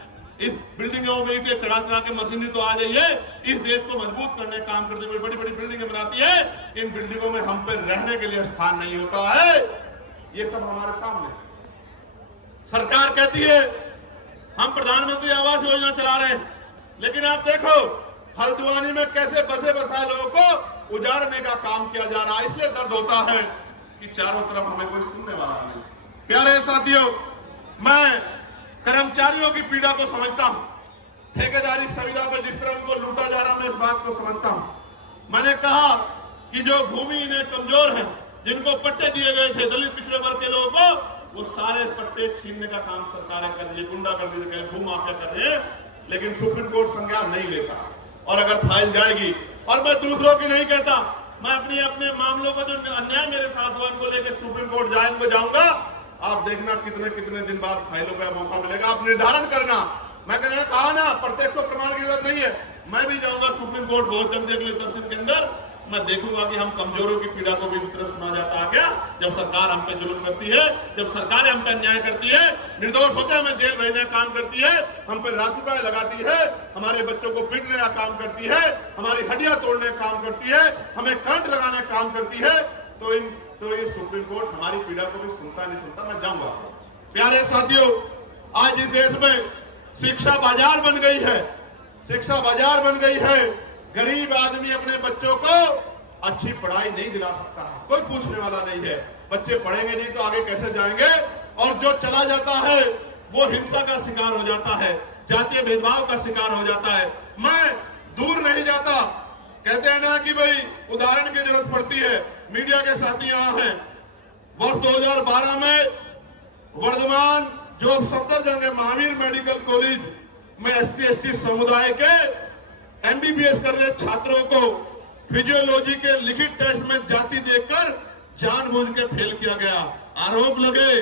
इस बिल्डिंगों में ईंटें चढ़ा के मशीनरी तो आ जाइए, इस देश को मजबूत करने का काम करते हुए बड़ी बड़ी बिल्डिंगें बनाती है। इन बिल्डिंगों में हम पे रहने के लिए स्थान नहीं होता है। ये सब हमारे सामने। सरकार कहती है हम प्रधानमंत्री आवास योजना चला रहे हैं, लेकिन आप देखो हल्द्वानी में कैसे बसे बसाए लोगों को उजाड़ने का काम किया जा रहा है। इसलिए दर्द होता है कि चारों तरफ हमें कोई सुनने वाला नहीं। प्यारे साथियों, मैं कर्मचारियों की पीड़ा को समझता हूं, ठेकेदारी सुविधा पर जिस तरह उनको लूटा जा रहा, मैं इस बात को समझता हूं। मैंने कहा कि जो भूमि ने कमजोर हैं, जिनको पट्टे दिए गए थे दलित पिछड़े वर्ग के लोगों को, वो सारे पट्टे छीनने का काम सरकारें कर रही है, गुंडागर्दी कर रही है, भूमाफिया कर रही है। लेकिन सुप्रीम कोर्ट संज्ञान नहीं लेता, और अगर फाइल जाएगी, और मैं दूसरों की नहीं कहता, मैं अपने मामलों का जो अन्याय मेरे साथ हुआ इनको लेकर सुप्रीम कोर्ट जाऊंगा। आप देखना कितने दिन बाद फाइलों का मौका मिलेगा, आप निर्धारण करना। मैं कहना कहा ना प्रत्यक्ष प्रमाण की जरूरत नहीं है। मैं भी जाऊंगा सुप्रीम कोर्ट बहुत जल्दी अगले 10 दिन के अंदर। मैं देखूंगा कि हम कमजोरों की पीड़ा को भी इस तरह सुना जाता है क्या? जब सरकार हम पे जुल्म करती है, जब सरकार हम पे अन्याय करती है, निर्दोष होते हमें जेल भेजने का काम करती है, हम पे रासुका लगाती है, हमारे बच्चों को पीटने का काम करती है, हमारी हड्डियां तोड़ने का काम करती है, हमें करंट लगाने का काम करती है, तो ये सुप्रीम कोर्ट हमारी पीड़ा को भी सुनता नहीं सुनता। मैं जाऊंगा। प्यारे साथियों, आज इस देश में शिक्षा बाजार बन गई है, शिक्षा बाजार बन गई है। गरीब आदमी अपने बच्चों को अच्छी पढ़ाई नहीं दिला सकता है, कोई पूछने वाला नहीं है। बच्चे पढ़ेंगे नहीं तो आगे कैसे जाएंगे? और जो चला जाता है वो हिंसा का शिकार हो जाता है, जातीय भेदभाव का शिकार हो जाता है। मैं दूर नहीं जाता, कहते हैं ना कि भाई उदाहरण की जरूरत पड़ती है। मीडिया के साथी यहाँ हैं। वर्ष 2012 में वर्धमान जो सफदरजंग है महावीर मेडिकल कॉलेज में SC/ST समुदाय के MBBS कर रहे छात्रों को फिजियोलॉजी के लिखित टेस्ट में जाति देखकर जानबूझ के फेल किया गया। आरोप लगे,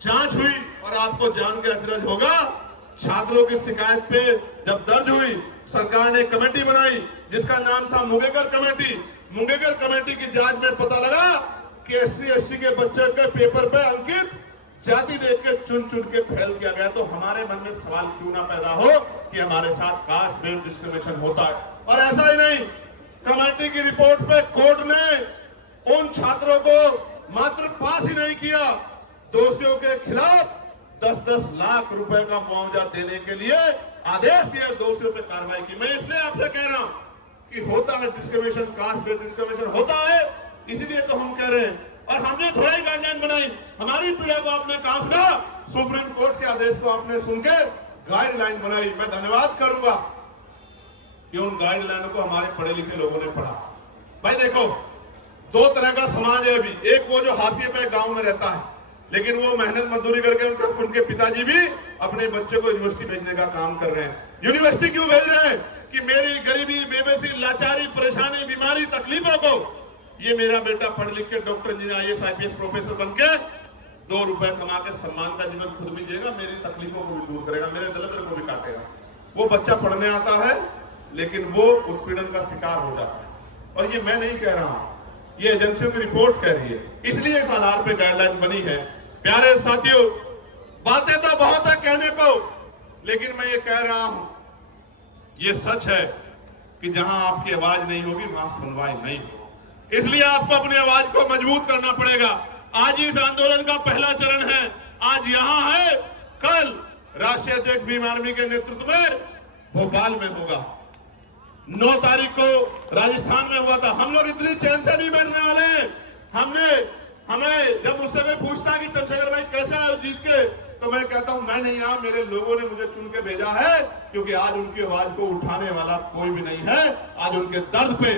जांच हुई, और आपको जान के अचरज होगा, छात्रों की शिकायत पे जब दर्ज हुई, सरकार ने कमेटी बनाई जिसका नाम था मुंगेकर कमेटी। मुंगेकर कमेटी की जांच में पता लगा कि SC/ST के बच्चे के पेपर पे अंकित जाति देख के चुन के फेल किया गया। तो हमारे मन में सवाल क्यों ना पैदा हो कि हमारे साथ कास्ट बेस्ड डिस्क्रिमिनेशन होता है। और ऐसा ही नहीं, कमेटी की रिपोर्ट पे कोर्ट ने उन छात्रों को मात्र पास ही नहीं किया, दोषियों के खिलाफ 10-10 लाख रुपए का मुआवजा देने के लिए आदेश दिया, दोषियों पे कार्रवाई की। मैं इसलिए आपसे कह रहा हूं कि होता है डिस्क्रिमिनेशन, कास्ट बेस्ड डिस्क्रिमिनेशन होता है, इसीलिए तो हम कह रहे हैं। और हमने थोड़ा ही गाइडलाइन बनाई, हमारी पीड़ा को आपने कहा सुना, सुप्रीम कोर्ट के आदेश को आपने सुन के गाइडलाइन बनाई। मैं धन्यवाद करूंगा कि उन गाइडलाइनों को हमारे पढ़े लिखे लोगों ने पढ़ा। भाई देखो, 2 तरह का समाज है अभी। एक वो जो हाशिए पे गांव में रहता है, लेकिन वो मेहनत मजदूरी करके उनके पिताजी भी अपने बच्चे को यूनिवर्सिटी भेजने का काम कर रहे हैं। यूनिवर्सिटी क्यों भेज रहे हैं? कि मेरी गरीबी, बेबसी, लाचारी, परेशानी, बीमारी, तकलीफों को ये मेरा बेटा पढ़ लिख के doctor, engineer, IAS, IPS professor बन के 2 रुपए कमा के सम्मान का जीवन खुद भी जिएगा, मेरी तकलीफों को भी दूर करेगा, मेरे दरिद्र को भी काटेगा। वो बच्चा पढ़ने आता है लेकिन वो उत्पीड़न का शिकार हो जाता है। और ये मैं नहीं कह रहा हूं, ये एजेंसियों की रिपोर्ट कह रही है, इसलिए इस आधार पर गाइडलाइन बनी है। प्यारे साथियों, बातें तो बहुत है कहने को, लेकिन मैं ये कह रहा हूं, ये सच है कि जहां आपकी आवाज नहीं होगी वहां सुनवाई नहीं होगी। इसलिए आपको अपनी आवाज को मजबूत करना पड़ेगा। आज इस आंदोलन का पहला चरण है, आज यहां है, कल राष्ट्रीय अध्यक्ष भीम आर्मी के नेतृत्व में भोपाल में होगा। 9 तारीख को राजस्थान में हुआ था। हम लोग इतनी चैन से नहीं बैठने वाले हैं। हमें जब मुझसे कोई पूछता कि चंद्रशेखर भाई कैसे आए जीत के, तो मैं कहता हूं मैं नहीं आया, मेरे लोगों ने मुझे चुन के भेजा है, क्योंकि आज उनकी आवाज को उठाने वाला कोई भी नहीं है। आज उनके दर्द पे,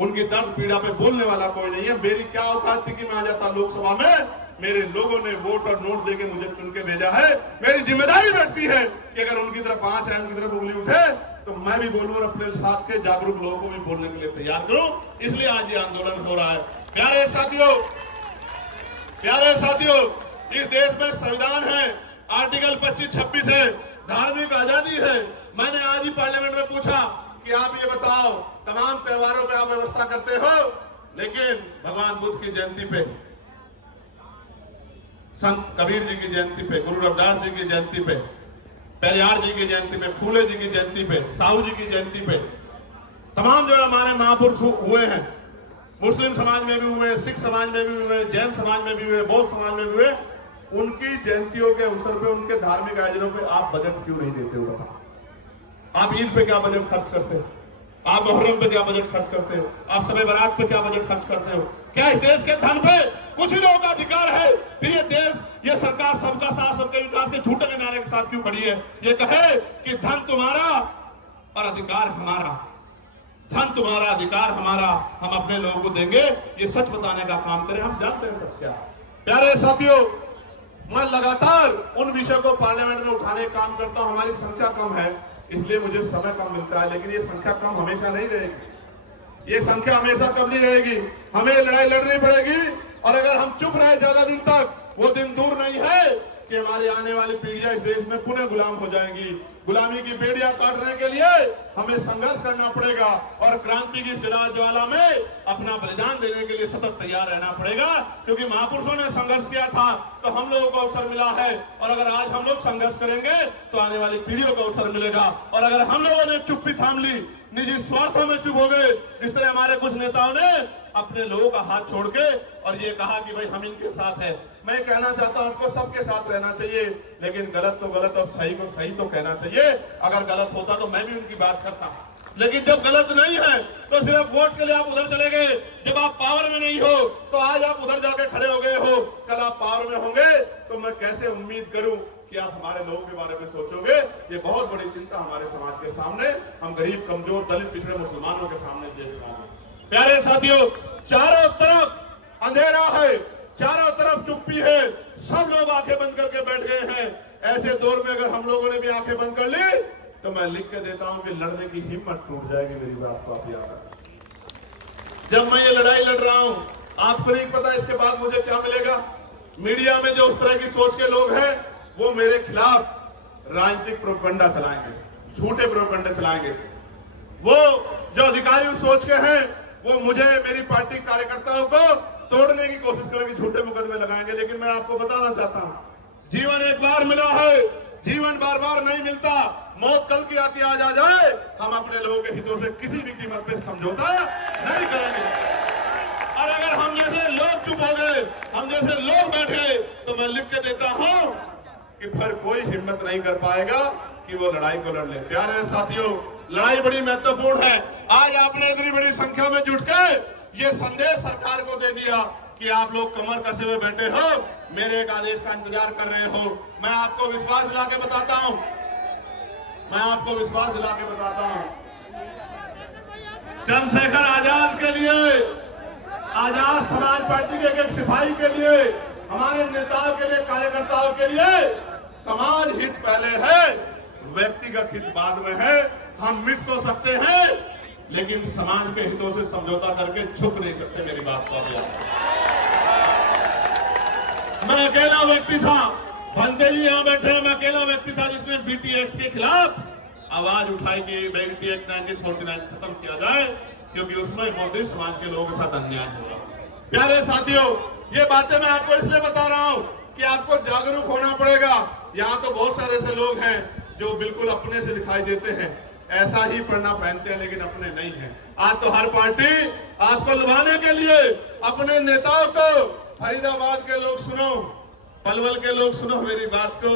उनकी दर्द पीड़ा पे बोलने वाला कोई नहीं है। मेरी क्या औकात थी कि मैं आ जाता लोकसभा में? मेरे लोगों ने वोट और नोट देके मुझे चुन के भेजा है। मेरी जिम्मेदारी बनती है कि अगर उनकी तरफ आंच है, उनकी तरफ उंगली उठे, तो मैं भी बोलूं और अपने साथ के जागरूक लोगों को भी बोलने के लिए तैयार करूं। इसलिए आज ये आंदोलन हो रहा है। प्यारे साथियों, इस देश में संविधान है, आर्टिकल 25-26 है, धार्मिक आजादी है। मैंने आज ही पार्लियामेंट में पूछा कि आप ये बताओ, तमाम त्योहारों पे आप व्यवस्था करते हो, लेकिन भगवान बुद्ध की जयंती पे, संत कबीर जी की जयंती पे, गुरु रविदास जी की जयंती पे, पेरियार जी की जयंती पे, फूले जी की जयंती पे, साहू जी की जयंती पे, तमाम जो हमारे महापुरुष हुए हैं, मुस्लिम समाज में भी हुए, सिख समाज में भी हुए, जैन समाज में भी हुए, बौद्ध समाज में भी हुए, उनकी जयंतियों के अवसर पे, उनके धार्मिक आयोजनों पे आप बजट क्यों नहीं देते हो? बताओ। आप ईद पे क्या बजट खर्च करते हो? आप मुहर्रम पे क्या बजट खर्च करते हो? आप शब बारात पे क्या बजट खर्च करते हो? क्या इस देश के धन पे कुछ ही लोगों का अधिकार है? फिर ये देश, ये सरकार सबका साथ सबके विकास के झूठे के नारे के साथ क्यों खड़ी है? ये कहे कि धन तुम्हारा और अधिकार हमारा, धन तुम्हारा, अधिकार हमारा, हम अपने लोगों को देंगे, ये सच बताने का काम करें। हम जानते हैं सच क्या। प्यारे साथियों, मैं लगातार उन विषयों को पार्लियामेंट में उठाने का काम करता हूं। हमारी संख्या कम है, इसलिए मुझे समय कम मिलता है, लेकिन ये संख्या कम हमेशा नहीं रहेगी। ये संख्या हमेशा कम नहीं रहेगी। हमें लड़ाई लड़नी पड़ेगी, और अगर हम चुप रहे ज्यादा दिन तक, वो दिन दूर नहीं है कि हमारी आने वाली पीढ़ियां इस देश में पुनः गुलाम हो जाएंगी। गुलामी की बेड़ियां काटने के लिए हमें संघर्ष करना पड़ेगा, और क्रांति की ज्वाला में अपना बलिदान देने के लिए सतत तैयार रहना पड़ेगा, क्योंकि महापुरुषों ने संघर्ष किया था तो हम लोगों को अवसर मिला है। और अगर आज हम लोग संघर्ष करेंगे तो आने वाली पीढ़ियों को अवसर मिलेगा। और अगर हम लोगों ने चुप्पी थाम ली, निजी स्वार्थों में चुप हो गए, जिस तरह हमारे कुछ नेताओं ने अपने लोगों का हाथ छोड़ के और ये कहा कि भाई हम इनके साथ हैं, मैं कहना चाहता हूं आपको सबके साथ रहना चाहिए, लेकिन गलत तो गलत और सही को सही तो कहना चाहिए। अगर गलत होता तो मैं भी उनकी बात करता, लेकिन जब गलत नहीं है तो सिर्फ वोट के लिए आप उधर चले गए। जब आप पावर में नहीं हो तो आज आप उधर जाके खड़े हो गए हो, कल आप पावर में होंगे तो मैं कैसे उम्मीद करूं कि आप हमारे लोगों के बारे में सोचोगे। ये बहुत बड़ी चिंता हमारे समाज के सामने, हम गरीब, कमजोर, दलित, पिछड़े मुसलमानों के सामने देख रहे हैं। प्यारे साथियों, चारों तरफ अंधेरा है, चारों तरफ चुप्पी है, सब लोग आंखें बंद करके बैठ गए हैं। ऐसे दौर में अगर हम लोगों ने भी आंखें बंद कर ली तो मैं लिख के देता हूं कि लड़ने की हिम्मत टूट जाएगी। मेरी बात को आप याद रखें। जब मैं ये लड़ाई लड़ रहा हूं, आपको नहीं पता इसके बाद मुझे क्या मिलेगा। मीडिया में जो उस तरह की सोच के लोग हैं, वो मेरे खिलाफ राजनीतिक प्रोपेगेंडा चलाएंगे, झूठे प्रोपेगेंडा चलाएंगे। वो जो अधिकारी उस सोच के हैं, वो मुझे, मेरी पार्टी कार्यकर्ताओं को तोड़ने की कोशिश करेंगे, झूठे मुकदमे लगाएंगे। लेकिन मैं आपको बताना चाहता हूं, जीवन एक बार मिला है, जीवन बार बार नहीं मिलता। मौत कल की आती आज आ जाए, हम अपने लोगों के हितों से किसी भी कीमत पे समझौता नहीं करेंगे। और अगर हम जैसे लोग चुप हो गए, हम जैसे लोग बैठे, तो मैं लिख के देता हूं कि फिर कोई हिम्मत नहीं कर पाएगा कि वो लड़ाई को लड़ ले। प्यारे साथियों, लड़ाई बड़ी महत्वपूर्ण है। आज आपने इतनी बड़ी संख्या में जुट के ये संदेश सरकार को दे दिया कि आप लोग कमर कसे हुए बैठे हो, मेरे एक आदेश का इंतजार कर रहे हो। मैं आपको विश्वास दिला के बताता हूं, चंद्रशेखर आजाद के लिए, आजाद समाज पार्टी के एक सिपाही के लिए, हमारे नेताओं के लिए, कार्यकर्ताओं के लिए समाज हित पहले है, व्यक्तिगत हित बाद में है। हम मिट तो सकते हैं लेकिन समाज के हितों से समझौता करके झुक नहीं सकते। मेरी बात को आप, मैं अकेला व्यक्ति था, भंते जी यहां बैठे हैं, मैं अकेला व्यक्ति था जिसने बीटी एक्ट के खिलाफ आवाज उठाई कि बीटी एक्ट 1949 खत्म किया जाए, क्योंकि उसमें मोदी समाज के लोगों के साथ अन्याय हुआ। प्यारे साथियों, ये बातें मैं आपको इसलिए बता रहा हूं कि आपको जागरूक होना पड़ेगा। यहाँ तो बहुत सारे ऐसे लोग हैं जो बिल्कुल अपने से दिखाई देते हैं, ऐसा ही पढ़ना पहनते हैं लेकिन अपने नहीं हैं। आज तो हर पार्टी आपको लुभाने के लिए अपने नेताओं को, फरीदाबाद के लोग सुनो, पलवल के लोग सुनो मेरी बात को,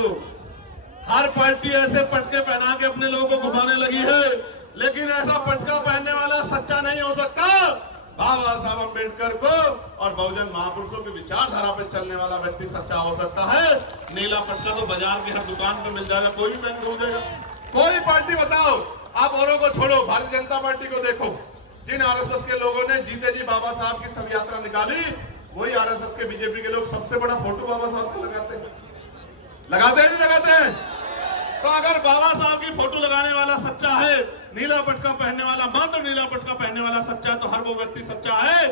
हर पार्टी ऐसे पटके पहना के अपने लोगों को घुमाने लगी है, लेकिन ऐसा पटका पहनने वाला सच्चा नहीं हो सकता। बाबा साहब अम्बेडकर को और बहुजन महापुरुषों की विचारधारा पे चलने वाला व्यक्ति सच्चा हो सकता है। नीला पटका तो बाजार की हर दुकान पे मिल जाएगा, कोई भी पहन के हो जाएगा। कोई पार्टी बताओ, आप औरों को छोड़ो, भारतीय जनता पार्टी को देखो, जिन आरएसएस के लोगों ने जीते जी बाबा साहब की शव यात्रा निकाली, वही आरएसएस के बीजेपी के लोग सबसे बड़ा फोटो बाबा साहब का लगाते हैं, नहीं लगाते हैं? तो अगर बाबा साहब की फोटो लगाने वाला सच्चा है, नीला पटका पहनने वाला, मात्र नीला पटका पहनने वाला सच्चा है, तो हर वो व्यक्ति सच्चा है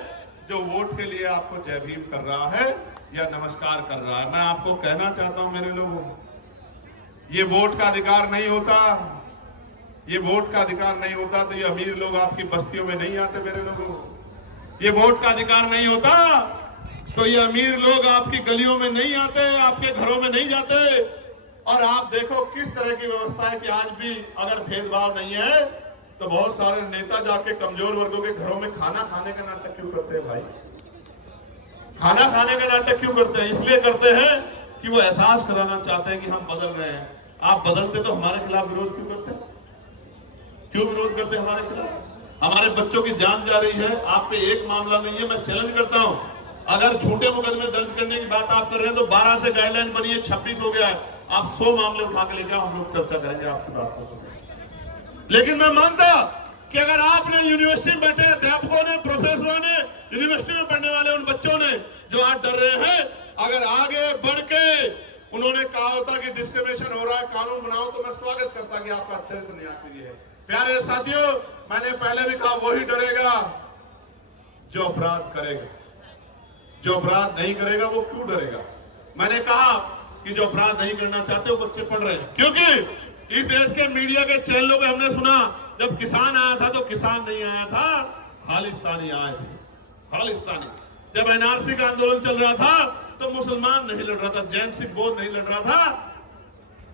जो वोट के लिए आपको जय भीम कर रहा है या नमस्कार कर रहा है। मैं आपको कहना चाहता हूं मेरे लोगों, ये वोट का अधिकार नहीं होता, ये वोट का अधिकार नहीं होता तो ये अमीर लोग आपकी बस्तियों में नहीं आते। मेरे लोगों, ये वोट का अधिकार नहीं होता तो ये अमीर लोग आपकी गलियों में नहीं आते, आपके घरों में नहीं जाते। और आप देखो किस तरह की व्यवस्था है कि आज भी अगर भेदभाव नहीं है तो बहुत सारे नेता जाके कमजोर वर्गों के घरों में खाना खाने का नाटक क्यों करते हैं भाई? खाना खाने का नाटक क्यों करते हैं? इसलिए करते हैं कि वो एहसास कराना चाहते हैं कि हम बदल रहे हैं। आप बदलते तो हमारे खिलाफ विरोध क्यों करते? क्यों विरोध करते हमारे खिलाफ? हमारे बच्चों की जान जा रही है, आप पे एक मामला नहीं है। मैं चैलेंज करता हूं, अगर झूठे मुकदमे दर्ज करने की बात आप कर रहे हैं तो 12 से गाइडलाइन बनी है, 26 हो गया है। आप 100 मामले उठा के लेकर हम लोग चर्चा करेंगे आपकी बात को सुन। लेकिन मैं मानता कि अगर आपने यूनिवर्सिटी में बैठे अध्यापकों ने, प्रोफेसरों ने, यूनिवर्सिटी में पढ़ने वाले उन बच्चों ने जो आज डर रहे हैं, अगर आगे बढ़ के उन्होंने कहा होता कि डिस्क्रिमिनेशन हो रहा है, कानून बनाओ, तो मैं स्वागत करता कि आपका चरित्र न्याय के लिए है। प्यारे साथियों, मैंने पहले भी कहा, वही डरेगा जो अपराध करेगा। जो अपराध नहीं करेगा वो क्यों डरेगा? मैंने कहा कि जो अपराध नहीं करना चाहते वो बच्चे पढ़ रहे हैं, क्योंकि इस देश के मीडिया के चैनलों पे हमने सुना जब किसान आया था तो किसान नहीं आया था, खालिस्तानी आए थे, खालिस्तानी। जब एनआरसी का आंदोलन चल रहा था तो मुसलमान नहीं लड़ रहा था, जैन सिख बौद्ध नहीं लड़ रहा था,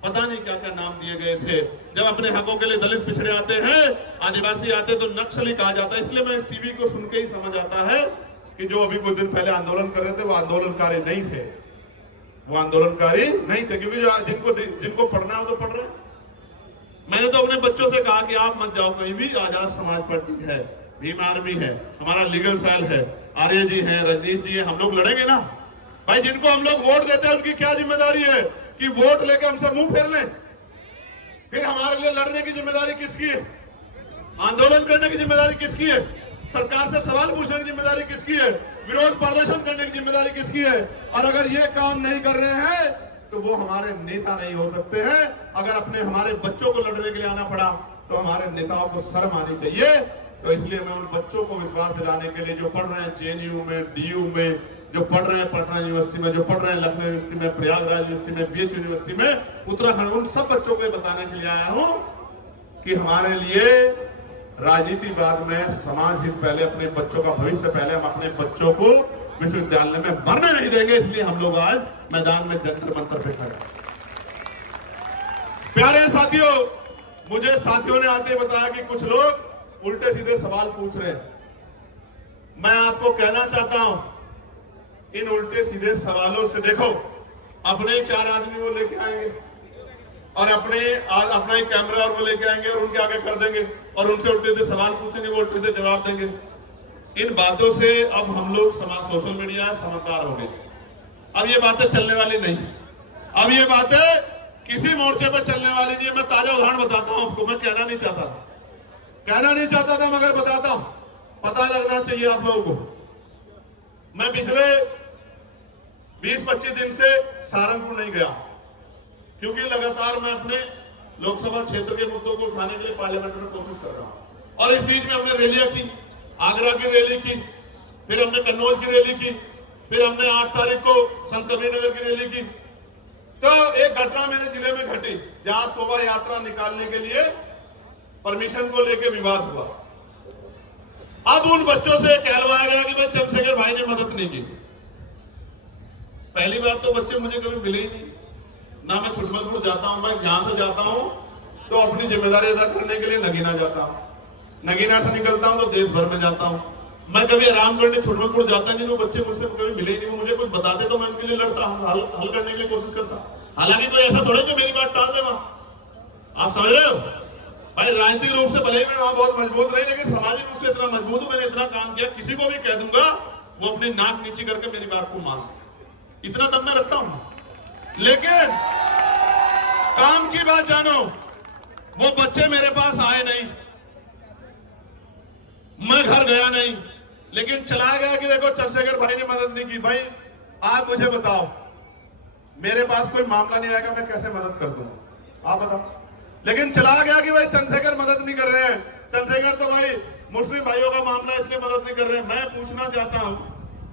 पता नहीं क्या क्या नाम दिए गए थे। जब अपने हकों के लिए दलित पिछड़े आते हैं, आदिवासी आते तो नक्सली कहा जाता है। इसलिए मैं टीवी को सुन के ही समझ आता है कि जो अभी कुछ दिन पहले आंदोलन कर रहे थे वो आंदोलनकारी नहीं थे, वो आंदोलनकारी नहीं थे, क्योंकि जिनको पढ़ना है वो तो पढ़ रहे हैं। मैंने तो अपने बच्चों से कहा कि आप मत जाओ कहीं भी, आजाद समाज पार्टी है, भीम आर्मी है, हमारा लीगल सेल है, आर्य जी है, रजनीश जी है, हम लोग लड़ेंगे ना भाई। जिनको हम लोग वोट देते हैं उनकी क्या जिम्मेदारी है कि वोट लेके हमसे मुंह फेर लें? फिर हमारे लिए लड़ने की जिम्मेदारी किसकी है? आंदोलन करने की जिम्मेदारी किसकी है? सरकार से सवाल पूछने की जिम्मेदारी किसकी है? विरोध प्रदर्शन करने की जिम्मेदारी किसकी है? और अगर ये काम नहीं कर रहे हैं तो वो हमारे नेता नहीं हो सकते हैं। अगर अपने हमारे बच्चों को लड़ने के लिए आना पड़ा तो हमारे नेताओं को शर्म आनी चाहिए। तो इसलिए मैं उन बच्चों को विश्वास दिलाने के लिए जो पढ़ रहे हैं जेएनयू में, डीयू में, जो पढ़ रहे हैं पटना यूनिवर्सिटी में, जो पढ़ रहे हैं लखनऊ यूनिवर्सिटी में, प्रयागराज यूनिवर्सिटी में, बीएच यूनिवर्सिटी में, उत्तराखंड, उन सब बच्चों को बताने के लिए आया हूं कि हमारे लिए राजनीति बाद में, समाज हित पहले, अपने बच्चों का भविष्य पहले। हम अपने बच्चों को विश्वविद्यालय में मरने नहीं देंगे, इसलिए हम लोग आज मैदान में जंतर मंतर पे खड़े। प्यारे साथियों, मुझे साथियों ने आते बताया कि कुछ लोग उल्टे सीधे सवाल पूछ रहे हैं। मैं आपको कहना चाहता हूं, इन उल्टे सीधे सवालों से देखो, अपने 4 आदमी वो लेके आएंगे और अपना ही कैमरा और वो लेके आएंगे और उनके आगे कर देंगे और उनसे उल्टे सीधे सवाल पूछेंगे, वो उल्टे सीधे जवाब देंगे। इन बातों से अब हम लोग सोशल मीडिया समझदार हो गए। अब ये बातें चलने वाली नहीं, अब ये बातें किसी मोर्चे पर चलने वाली नहीं। मैं ताजा उदाहरण बताता हूं आपको। मैं कहना नहीं चाहता था मगर बताता हूं, पता लगना चाहिए आप लोगों को। मैं पिछले 20-25 दिन से सहारनपुर नहीं गया क्योंकि लगातार मैं अपने लोकसभा क्षेत्र के मुद्दों को उठाने के लिए पार्लियामेंट में कोशिश कर रहा हूं। और इस बीच में हमने रैलियां की, आगरा की रैली की, फिर हमने कन्नौज की रैली की, फिर हमने 8 तारीख को संत कबीरनगर की रैली की। तो एक घटना मेरे जिले में घटी जहां शोभा यात्रा निकालने के लिए परमिशन को लेकर विवाद हुआ। अब उन बच्चों से कहलवाया गया कि भाई चंद्रशेखर भाई ने मदद नहीं की। पहली बात तो बच्चे मुझे कभी मिले ही नहीं, ना मैं छुटमलपुर जाता हूं। मैं यहां से जाता हूं तो अपनी जिम्मेदारी अदा करने के लिए नगीना जाता हूं, नगीना से निकलता हूं तो देश भर में जाता हूं। मैं कभी आराम करने छुटमलपुर जाता नहीं, तो बच्चे मुझसे कभी मिले ही नहीं। मुझे कुछ बताते तो मैं उनके लिए लड़ता, हल करने के लिए कोशिश करता। हालांकि कोई ऐसा थोड़ा कि मेरी बात टाल दे वहां, आप समझ रहे हो भाई। राजनीतिक रूप से भले ही मैं वहां बहुत मजबूत रही, लेकिन सामाजिक रूप से इतना मजबूत हूं, मैंने इतना काम किया, किसी को भी कह दूंगा वो अपनी नाक नीची करके मेरी बात को मान, इतना दम मैं रखता हूं। लेकिन काम की बात जानो, वो बच्चे मेरे पास आए नहीं, मैं घर गया नहीं, लेकिन चला गया कि देखो चंद्रशेखर भाई ने मदद नहीं की। भाई आप मुझे बताओ, मेरे पास कोई मामला नहीं आएगा, मैं कैसे मदद कर दूंगा, आप बताओ। लेकिन चला गया कि भाई चंद्रशेखर मदद नहीं कर रहे हैं, चंद्रशेखर तो भाई मुस्लिम भाइयों का मामला है इसलिए मदद नहीं कर रहे हैं। मैं पूछना चाहता हूं,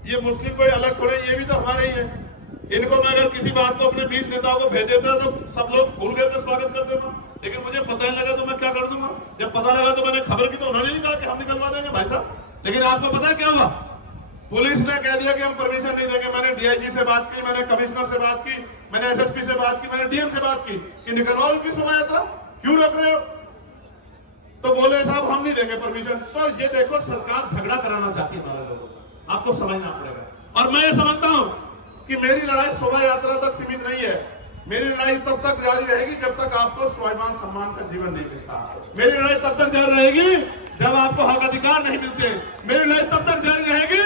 ये मुस्लिम कोई अलग थोड़े, ये भी तो हमारे ही है। इनको मैं अगर किसी बात को अपने 20 नेताओं को भेज देता तो सब लोग भूल करके स्वागत कर देगा, लेकिन मुझे पता ही लगा तो मैं क्या कर दूंगा। जब पता लगा तो मैंने खबर की, तो उन्होंने नहीं कहा कि हम निकलवा देंगे भाई साहब। लेकिन आपको पता है क्या हुआ, पुलिस ने कह दिया कि हम परमिशन नहीं देंगे। मैंने डीआईजी से बात की, मैंने कमिश्नर से बात की, मैंने एसएसपी से बात की, मैंने डीएम से बात की कि निकलवाओ उनकी शोभा यात्रा, क्यों रोक रहे हो। तो बोले साहब हम नहीं देंगे परमिशन। तो ये देखो सरकार झगड़ा कराना चाहती है हमारे लोगों को, आपको समझना पड़ेगा। और मैं ये समझता हूं कि मेरी लड़ाई शोभा यात्रा तक सीमित नहीं है। मेरी लड़ाई तब तक जारी रहेगी जब तक आपको स्वाभिमान सम्मान का जीवन नहीं मिलता। मेरी लड़ाई तब तक जारी रहेगी जब आपको हक अधिकार नहीं मिलते। मेरी लड़ाई तब तक जारी रहेगी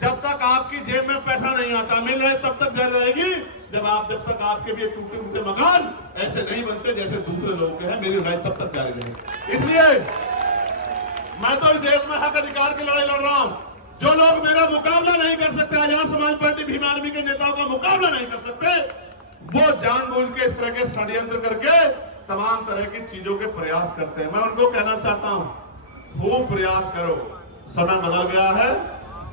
जब तक आपकी जेब में पैसा नहीं आता। मेरी लड़ाई तब तक जारी रहेगी जब तक आपके भी टूटे फूटे मकान ऐसे नहीं बनते जैसे दूसरे लोगों के हैं। मेरी लड़ाई तब तक जारी रहेगी। इसलिए मैं तो इस देश में हक अधिकार की लड़ाई लड़ रहा हूं। जो लोग मेरा मुकाबला नहीं कर सकते, आजाद समाज पार्टी भीम आर्मी के नेताओं का मुकाबला नहीं कर सकते, वो जानबूझ के इस तरह के षड्यंत्र करके तमाम तरह की चीजों के प्रयास करते हैं। मैं उनको कहना चाहता हूं, खूब प्रयास करो, समय बदल गया है।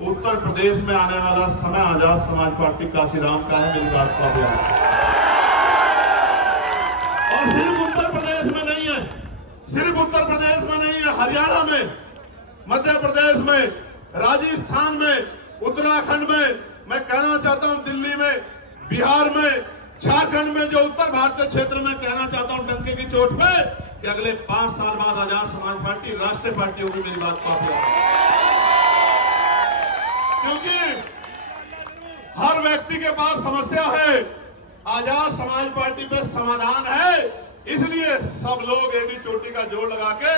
उत्तर प्रदेश में आने वाला समय आजाद समाज पार्टी काशीराम का है, मेरी बात का ध्यान। और सिर्फ उत्तर प्रदेश में नहीं है, सिर्फ उत्तर प्रदेश में नहीं है, हरियाणा में, मध्य प्रदेश में, राजस्थान में, उत्तराखंड में, मैं कहना चाहता हूं दिल्ली में, बिहार में, झारखंड में, जो उत्तर भारतीय क्षेत्र में कहना चाहता हूं डंके की चोट पे कि अगले 5 साल बाद आजाद समाज पार्टी राष्ट्रीय पार्टी होगी। मेरी बात काफी, क्योंकि हर व्यक्ति के पास समस्या है, आजाद समाज पार्टी पे समाधान है। इसलिए सब लोग एडी चोटी का जोड़ लगा के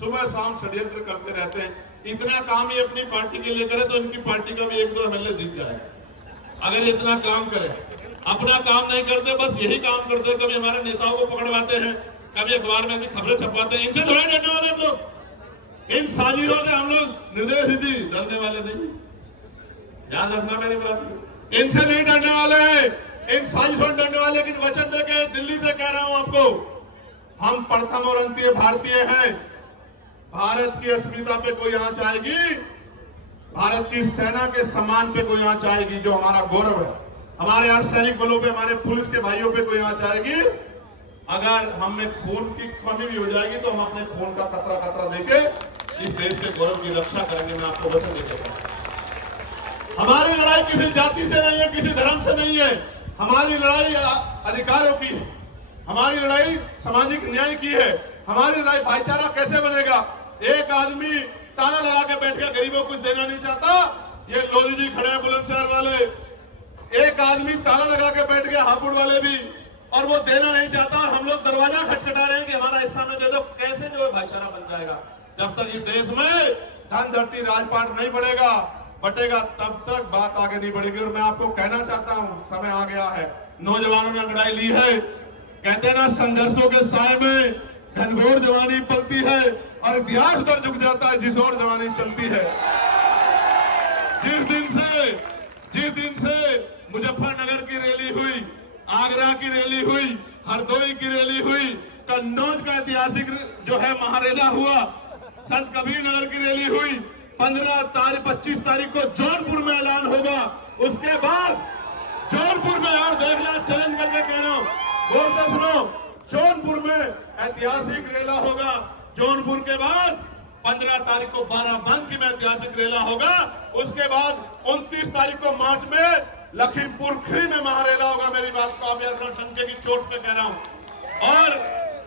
सुबह शाम षड्यंत्र करते रहते हैं। इतना काम ये अपनी पार्टी के लिए करे तो इनकी पार्टी का भी 1-2 एमएलए जीत जाएगा। अगर इतना काम करे, अपना काम नहीं करते, बस यही काम करते, कभी हमारे नेताओं को पकड़वाते हैं, कभी अखबार में ऐसी खबरें छपवाते हैं। इनसे थोड़ा डरने वाले हम लोग, इन साजिशों से हम लोग निर्देश दी डरने वाले नहीं, याद रखना मेरी बात। इनसे नहीं डरने वाले हैं, इन साजिशों से डरने वाले। लेकिन वचन देके दिल्ली से कह रहा हूं आपको, हम प्रथम और अंतिम भारतीय हैं। भारत की अस्मिता पे कोई आंच आएगी, भारत की सेना के सम्मान पे कोई आंच आएगी, जो हमारा गौरव है, हमारे अर्धसैनिक बलों पे, हमारे पुलिस के भाइयों पे कोई आंच आएगी, अगर हमें खून की कमी भी हो जाएगी तो हम अपने खून का कतरा कतरा देके इस देश के गौरव की रक्षा करेंगे। मैं आपको वचन देता हूं। हमारी लड़ाई किसी जाति से नहीं है, किसी धर्म से नहीं है, हमारी लड़ाई अधिकारों की है, हमारी लड़ाई सामाजिक न्याय की है, हमारी लड़ाई भाईचारा कैसे बनेगा। एक आदमी ताला लगा के बैठ गया, गरीबों को कुछ देना नहीं चाहता, ये लोधी जी खड़े हैं बुलंदशहर वाले, एक आदमी ताला लगा के बैठ गया, हापुड़ वाले भी, और वो देना नहीं चाहता, और हम लोग दरवाजा खटखटा रहे हैं कि हमारा हिस्सा में दे दो। कैसे जो है भाईचारा बन जाएगा। जब तक इस देश में धन धरती राजपाट नहीं बटेगा तब तक बात आगे नहीं बढ़ेगी। और मैं आपको कहना चाहता हूं, समय आ गया है, नौजवानों ने लड़ाई ली है। कहते हैं ना, संघर्षों के साए में घनघोर जवानी पलती है और इतिहास दर झुक जाता है जिस ओर जवानी चलती है। जिस दिन से मुजफ्फरनगर की रैली हुई, आगरा की रैली हुई, हरदोई की रैली हुई, कन्नौज का ऐतिहासिक जो है महारेला हुआ, संत कबीर नगर की रैली हुई, 25 तारीख को जौनपुर में ऐलान होगा। उसके बाद जौनपुर में, और देखना चैलेंज करके कह रहा हूं, गौर से सुनो, जौनपुर में ऐतिहासिक रेला होगा। जौनपुर के बाद 15 तारीख को बाराबंकी में ऐतिहासिक रेला होगा। उसके बाद 29 तारीख को मार्च में लखीमपुर खीरी में महारेला होगा। मेरी बात को आप ऐसा डंके की चोट पे कह रहा हूं। और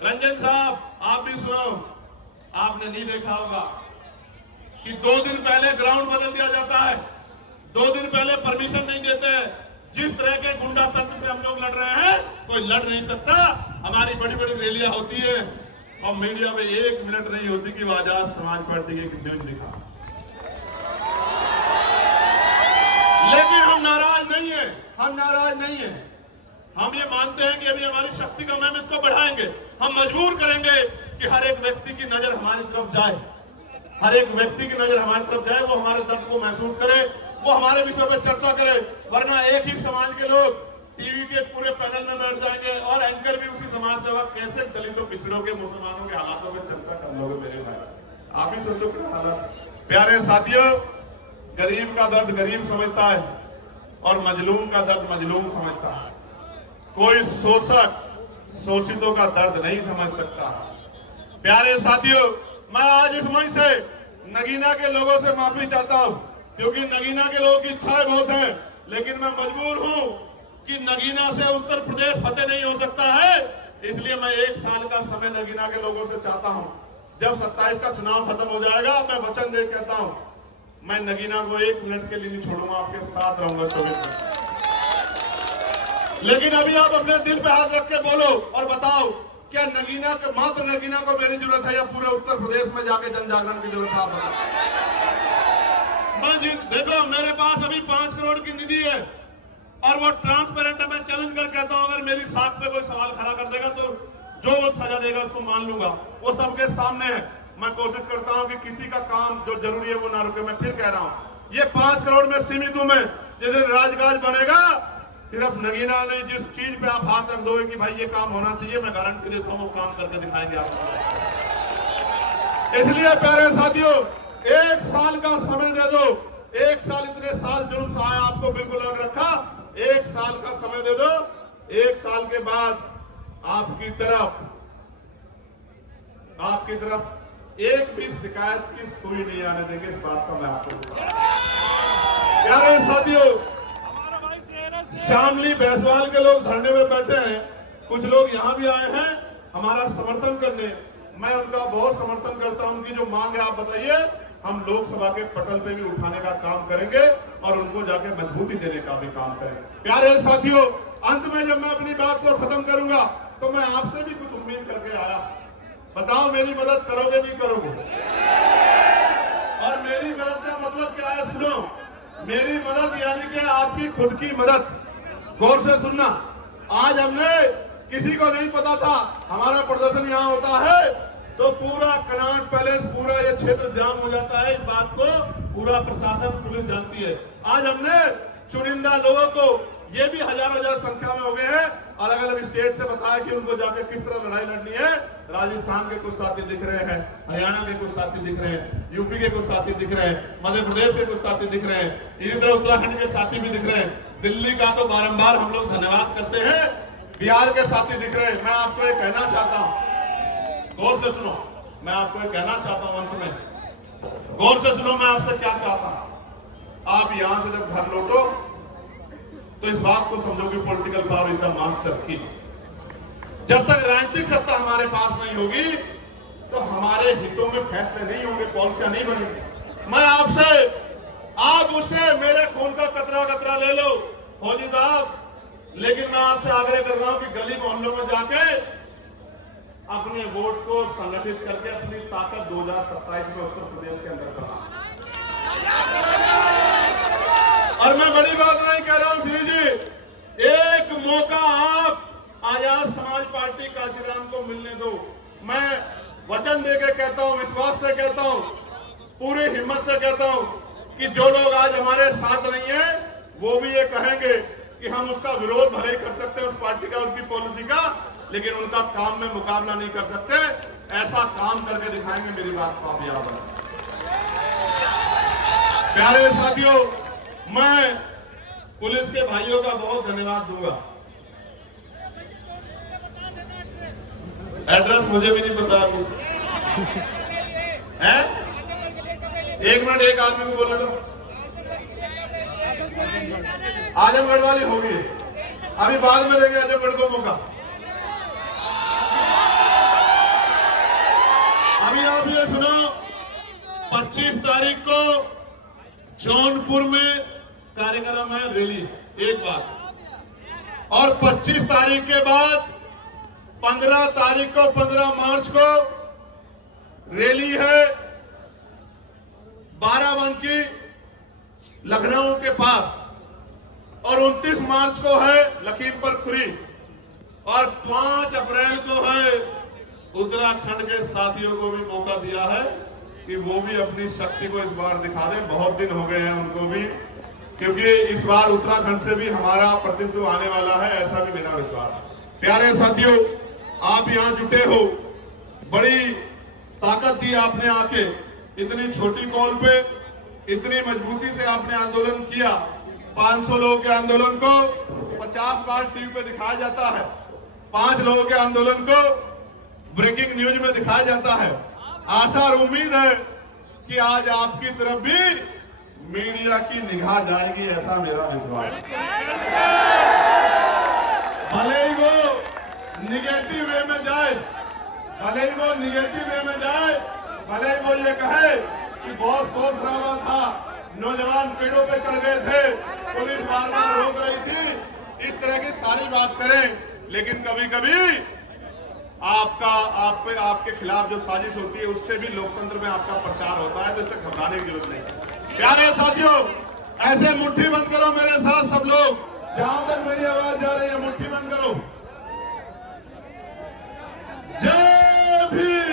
रंजन साहब, आप भी सुनो, आपने नहीं देखा होगा कि 2 दिन पहले ग्राउंड बदल दिया जाता है, 2 दिन पहले परमिशन नहीं देते हैं। जिस तरह के गुंडा तंत्र से हम लोग लड़ रहे हैं, कोई लड़ नहीं सकता। हमारी बड़ी बड़ी रैलियां होती है और मीडिया में 1 मिनट नहीं होती कि आजाद समाज पार्टी की एक न्यूज दिखा। लेकिन हम नाराज नहीं है, हम नाराज नहीं है। हम ये मानते हैं कि अभी हमारी शक्ति कम है, हम इसको बढ़ाएंगे। हम मजबूर करेंगे कि हर एक व्यक्ति की नजर हमारी तरफ जाए, हर एक व्यक्ति की नजर हमारी तरफ जाए, वो हमारे दर्द को महसूस करे, वो हमारे विषय पर चर्चा करे। वरना एक ही समाज के लोग टीवी के पूरे पैनल में बैठ जाएंगे और एंकर भी उसी समाज से, कैसे दलितों, पिछड़ों के, मुसलमानों के हालातों पर चर्चा कर लोगे मेरे भाई। आप ही सोचो क्या हालत। प्यारे साथियों, गरीब का दर्द गरीब समझता है और मजलूम का दर्द मजलूम समझता है। कोई शोषक शोषितों का दर्द नहीं समझ सकता। प्यारे साथियों, मैं आज इस मंच से नगीना के लोगों से माफी चाहता हूं, क्योंकि नगीना के लोगों की इच्छाएं बहुत हैं, लेकिन मैं मजबूर हूं कि नगीना से उत्तर प्रदेश फतेह नहीं हो सकता है। इसलिए मैं 1 साल का समय नगीना के लोगों से चाहता हूं। जब 27 का चुनाव खत्म हो जाएगा, मैं वचन दे कहता हूं, मैं नगीना को 1 मिनट के लिए नहीं छोड़ूंगा, आपके साथ रहूंगा 24 घंटे। लेकिन अभी आप अपने दिल पे हाथ रख के बोलो और बताओ, क्या नगीना के, मात्र नगीना को मेरी जरूरत है या पूरे उत्तर प्रदेश में जाके जन जागरण की जरूरत है? देखो, मेरे पास अभी 5 करोड़ की निधि है और वो ट्रांसपेरेंट है। मैं चैलेंज कर कहता हूं, अगर मेरी साख पे कोई सवाल खड़ा कर देगा तो जो वो सजा देगा उसको मान लूंगा। वो सबके सामने है। मैं कोशिश करता हूं कि किसी का काम जो जरूरी है वो ना रुके। मैं फिर कह रहा हूं, ये 5 करोड़ में सीमित हूं मैं। जिस दिन राजकाज बनेगा, सिर्फ नगीना नहीं, जिस चीज पे आप हाथ रख दोगे कि भाई ये काम होना चाहिए, मैं गारंटी देता हूं वो काम करके दिखाएंगे आपको। इसलिए प्यारे साथियों, 1 साल का समय दे दो। 1 साल, इतने साल जुल्म सहाया, आपको बिल्कुल अलग रखा। 1 साल का समय दे दो। 1 साल के बाद आपकी तरफ एक भी शिकायत की सुई नहीं आने देंगे। इस बात का मैं आपको, प्यारे साथियों, शामली भैंसवाल के लोग धरने में बैठे हैं, कुछ लोग यहां भी आए हैं हमारा समर्थन करने। मैं उनका बहुत समर्थन करता हूं। उनकी जो मांग है आप बताइए, हम लोकसभा के पटल पे भी उठाने का काम करेंगे और उनको जाके मजबूती देने का भी काम करेंगे। प्यारे साथियों, अंत में जब मैं अपनी बात को खत्म करूंगा तो मैं आपसे भी कुछ उम्मीद करके आया। बताओ, मेरी मदद करोगे नहीं करोगे? और मेरी मदद का मतलब क्या है? सुनो, मेरी मदद यानी कि आपकी खुद की मदद। गौर से सुनना, आज हमने, किसी को नहीं पता था हमारा प्रदर्शन यहाँ होता है तो पूरा कनॉट पैलेस, पूरा ये क्षेत्र जाम हो जाता है। इस बात को पूरा प्रशासन, पुलिस जानती है। आज हमने चुनिंदा लोगों को, ये भी हजार संख्या में हो गए हैं, अलग अलग स्टेट से बताया कि उनको जाकर किस तरह लड़ाई लड़नी है। राजस्थान के कुछ साथी दिख रहे हैं, हरियाणा के कुछ साथी दिख रहे हैं, यूपी के कुछ साथी दिख रहे हैं, मध्य प्रदेश के कुछ साथी दिख रहे हैं, इसी तरह उत्तराखंड के साथी भी दिख रहे हैं। दिल्ली का तो बारंबार हम लोग धन्यवाद करते हैं। बिहार के साथी दिख रहे हैं। मैं आपको ये कहना चाहता हूं, गौर से सुनो, मैं आपको ये कहना चाहता हूं, अंत में गौर से सुनो, मैं आपसे क्या चाहता हूं। आप यहां से जब घर लौटो तो इस बात को समझो कि political power is the master की। जब तक राजनीतिक सत्ता हमारे पास नहीं होगी तो हमारे हितों में फैसले नहीं होंगे, पॉलिसियां नहीं बनेंगी। मैं आपसे, आप मुझसे मेरे खून का कतरा कतरा ले लो फौजी साहब, लेकिन मैं आपसे आग्रह कर रहा हूं कि गली मोहल्लों में जाके अपने वोट को संगठित करके अपनी ताकत 2027 में उत्तर प्रदेश के अंदर करना। और मैं बड़ी बात नहीं कह रहा हूं श्री जी, एक मौका आप आजाद समाज पार्टी काशीराम को मिलने दो। मैं वचन देके कहता हूं, विश्वास से कहता हूं, पूरी हिम्मत से कहता हूं कि जो लोग आज हमारे साथ नहीं है वो भी ये कहेंगे कि हम उसका विरोध भले ही कर सकते हैं, उस पार्टी का, उसकी पॉलिसी का, लेकिन उनका काम में मुकाबला नहीं कर सकते। ऐसा काम करके दिखाएंगे, मेरी बात को आप याद रखें। प्यारे साथियों, मैं पुलिस के भाइयों का बहुत धन्यवाद दूंगा। एड्रेस मुझे भी नहीं पता अभी है। एक मिनट, एक आदमी को बोलने दो। आजमगढ़ वाली होगी, अभी बाद में देंगे आजमगढ़ को मौका। अभी आप ये सुनो, 25 तारीख को जौनपुर में कार्यक्रम है, रैली, एक बात। और 25 तारीख के बाद 15 तारीख को, 15 मार्च को रैली है बाराबंकी लखनऊ के पास, और 29 मार्च को है लखीमपुर खीरी, और 5 अप्रैल को है उत्तराखंड के साथियों को भी मौका दिया है कि वो भी अपनी शक्ति को इस बार दिखा दें। बहुत दिन हो गए हैं उनको भी, क्योंकि इस बार उत्तराखंड से भी हमारा प्रतिनिधित्व आने वाला है, ऐसा भी मेरा विश्वास है। प्यारे साथियों, आप यहाँ जुटे हो, बड़ी ताकत दी आपने आके, इतनी छोटी कॉल पे इतनी मजबूती से आपने आंदोलन किया। 500 लोगों के आंदोलन को 50 बार टीवी पे दिखाया जाता है, 5 लोगों के आंदोलन को ब्रेकिंग न्यूज में दिखाया जाता है। आशा और उम्मीद है कि आज आपकी तरफ भी मीडिया की निगाह जाएगी, ऐसा मेरा विश्वास है। भले ही वो निगेटिव वे में जाए, भले ही वो निगेटिव वे में जाए, भले ही वो ये कहे कि बहुत शोर शराबा था, नौजवान पेड़ों पे चढ़ गए थे, पुलिस बार बार रोक रही थी, इस तरह की सारी बात करें, लेकिन कभी कभी आपके खिलाफ जो साजिश होती है उससे भी लोकतंत्र में आपका प्रचार होता है, तो इससे घबराने की जरूरत नहीं। प्यारे साथियों, ऐसे मुट्ठी बंद करो मेरे साथ सब लोग, जहां तक मेरी आवाज जा रही है मुट्ठी बंद करो। जय भीम।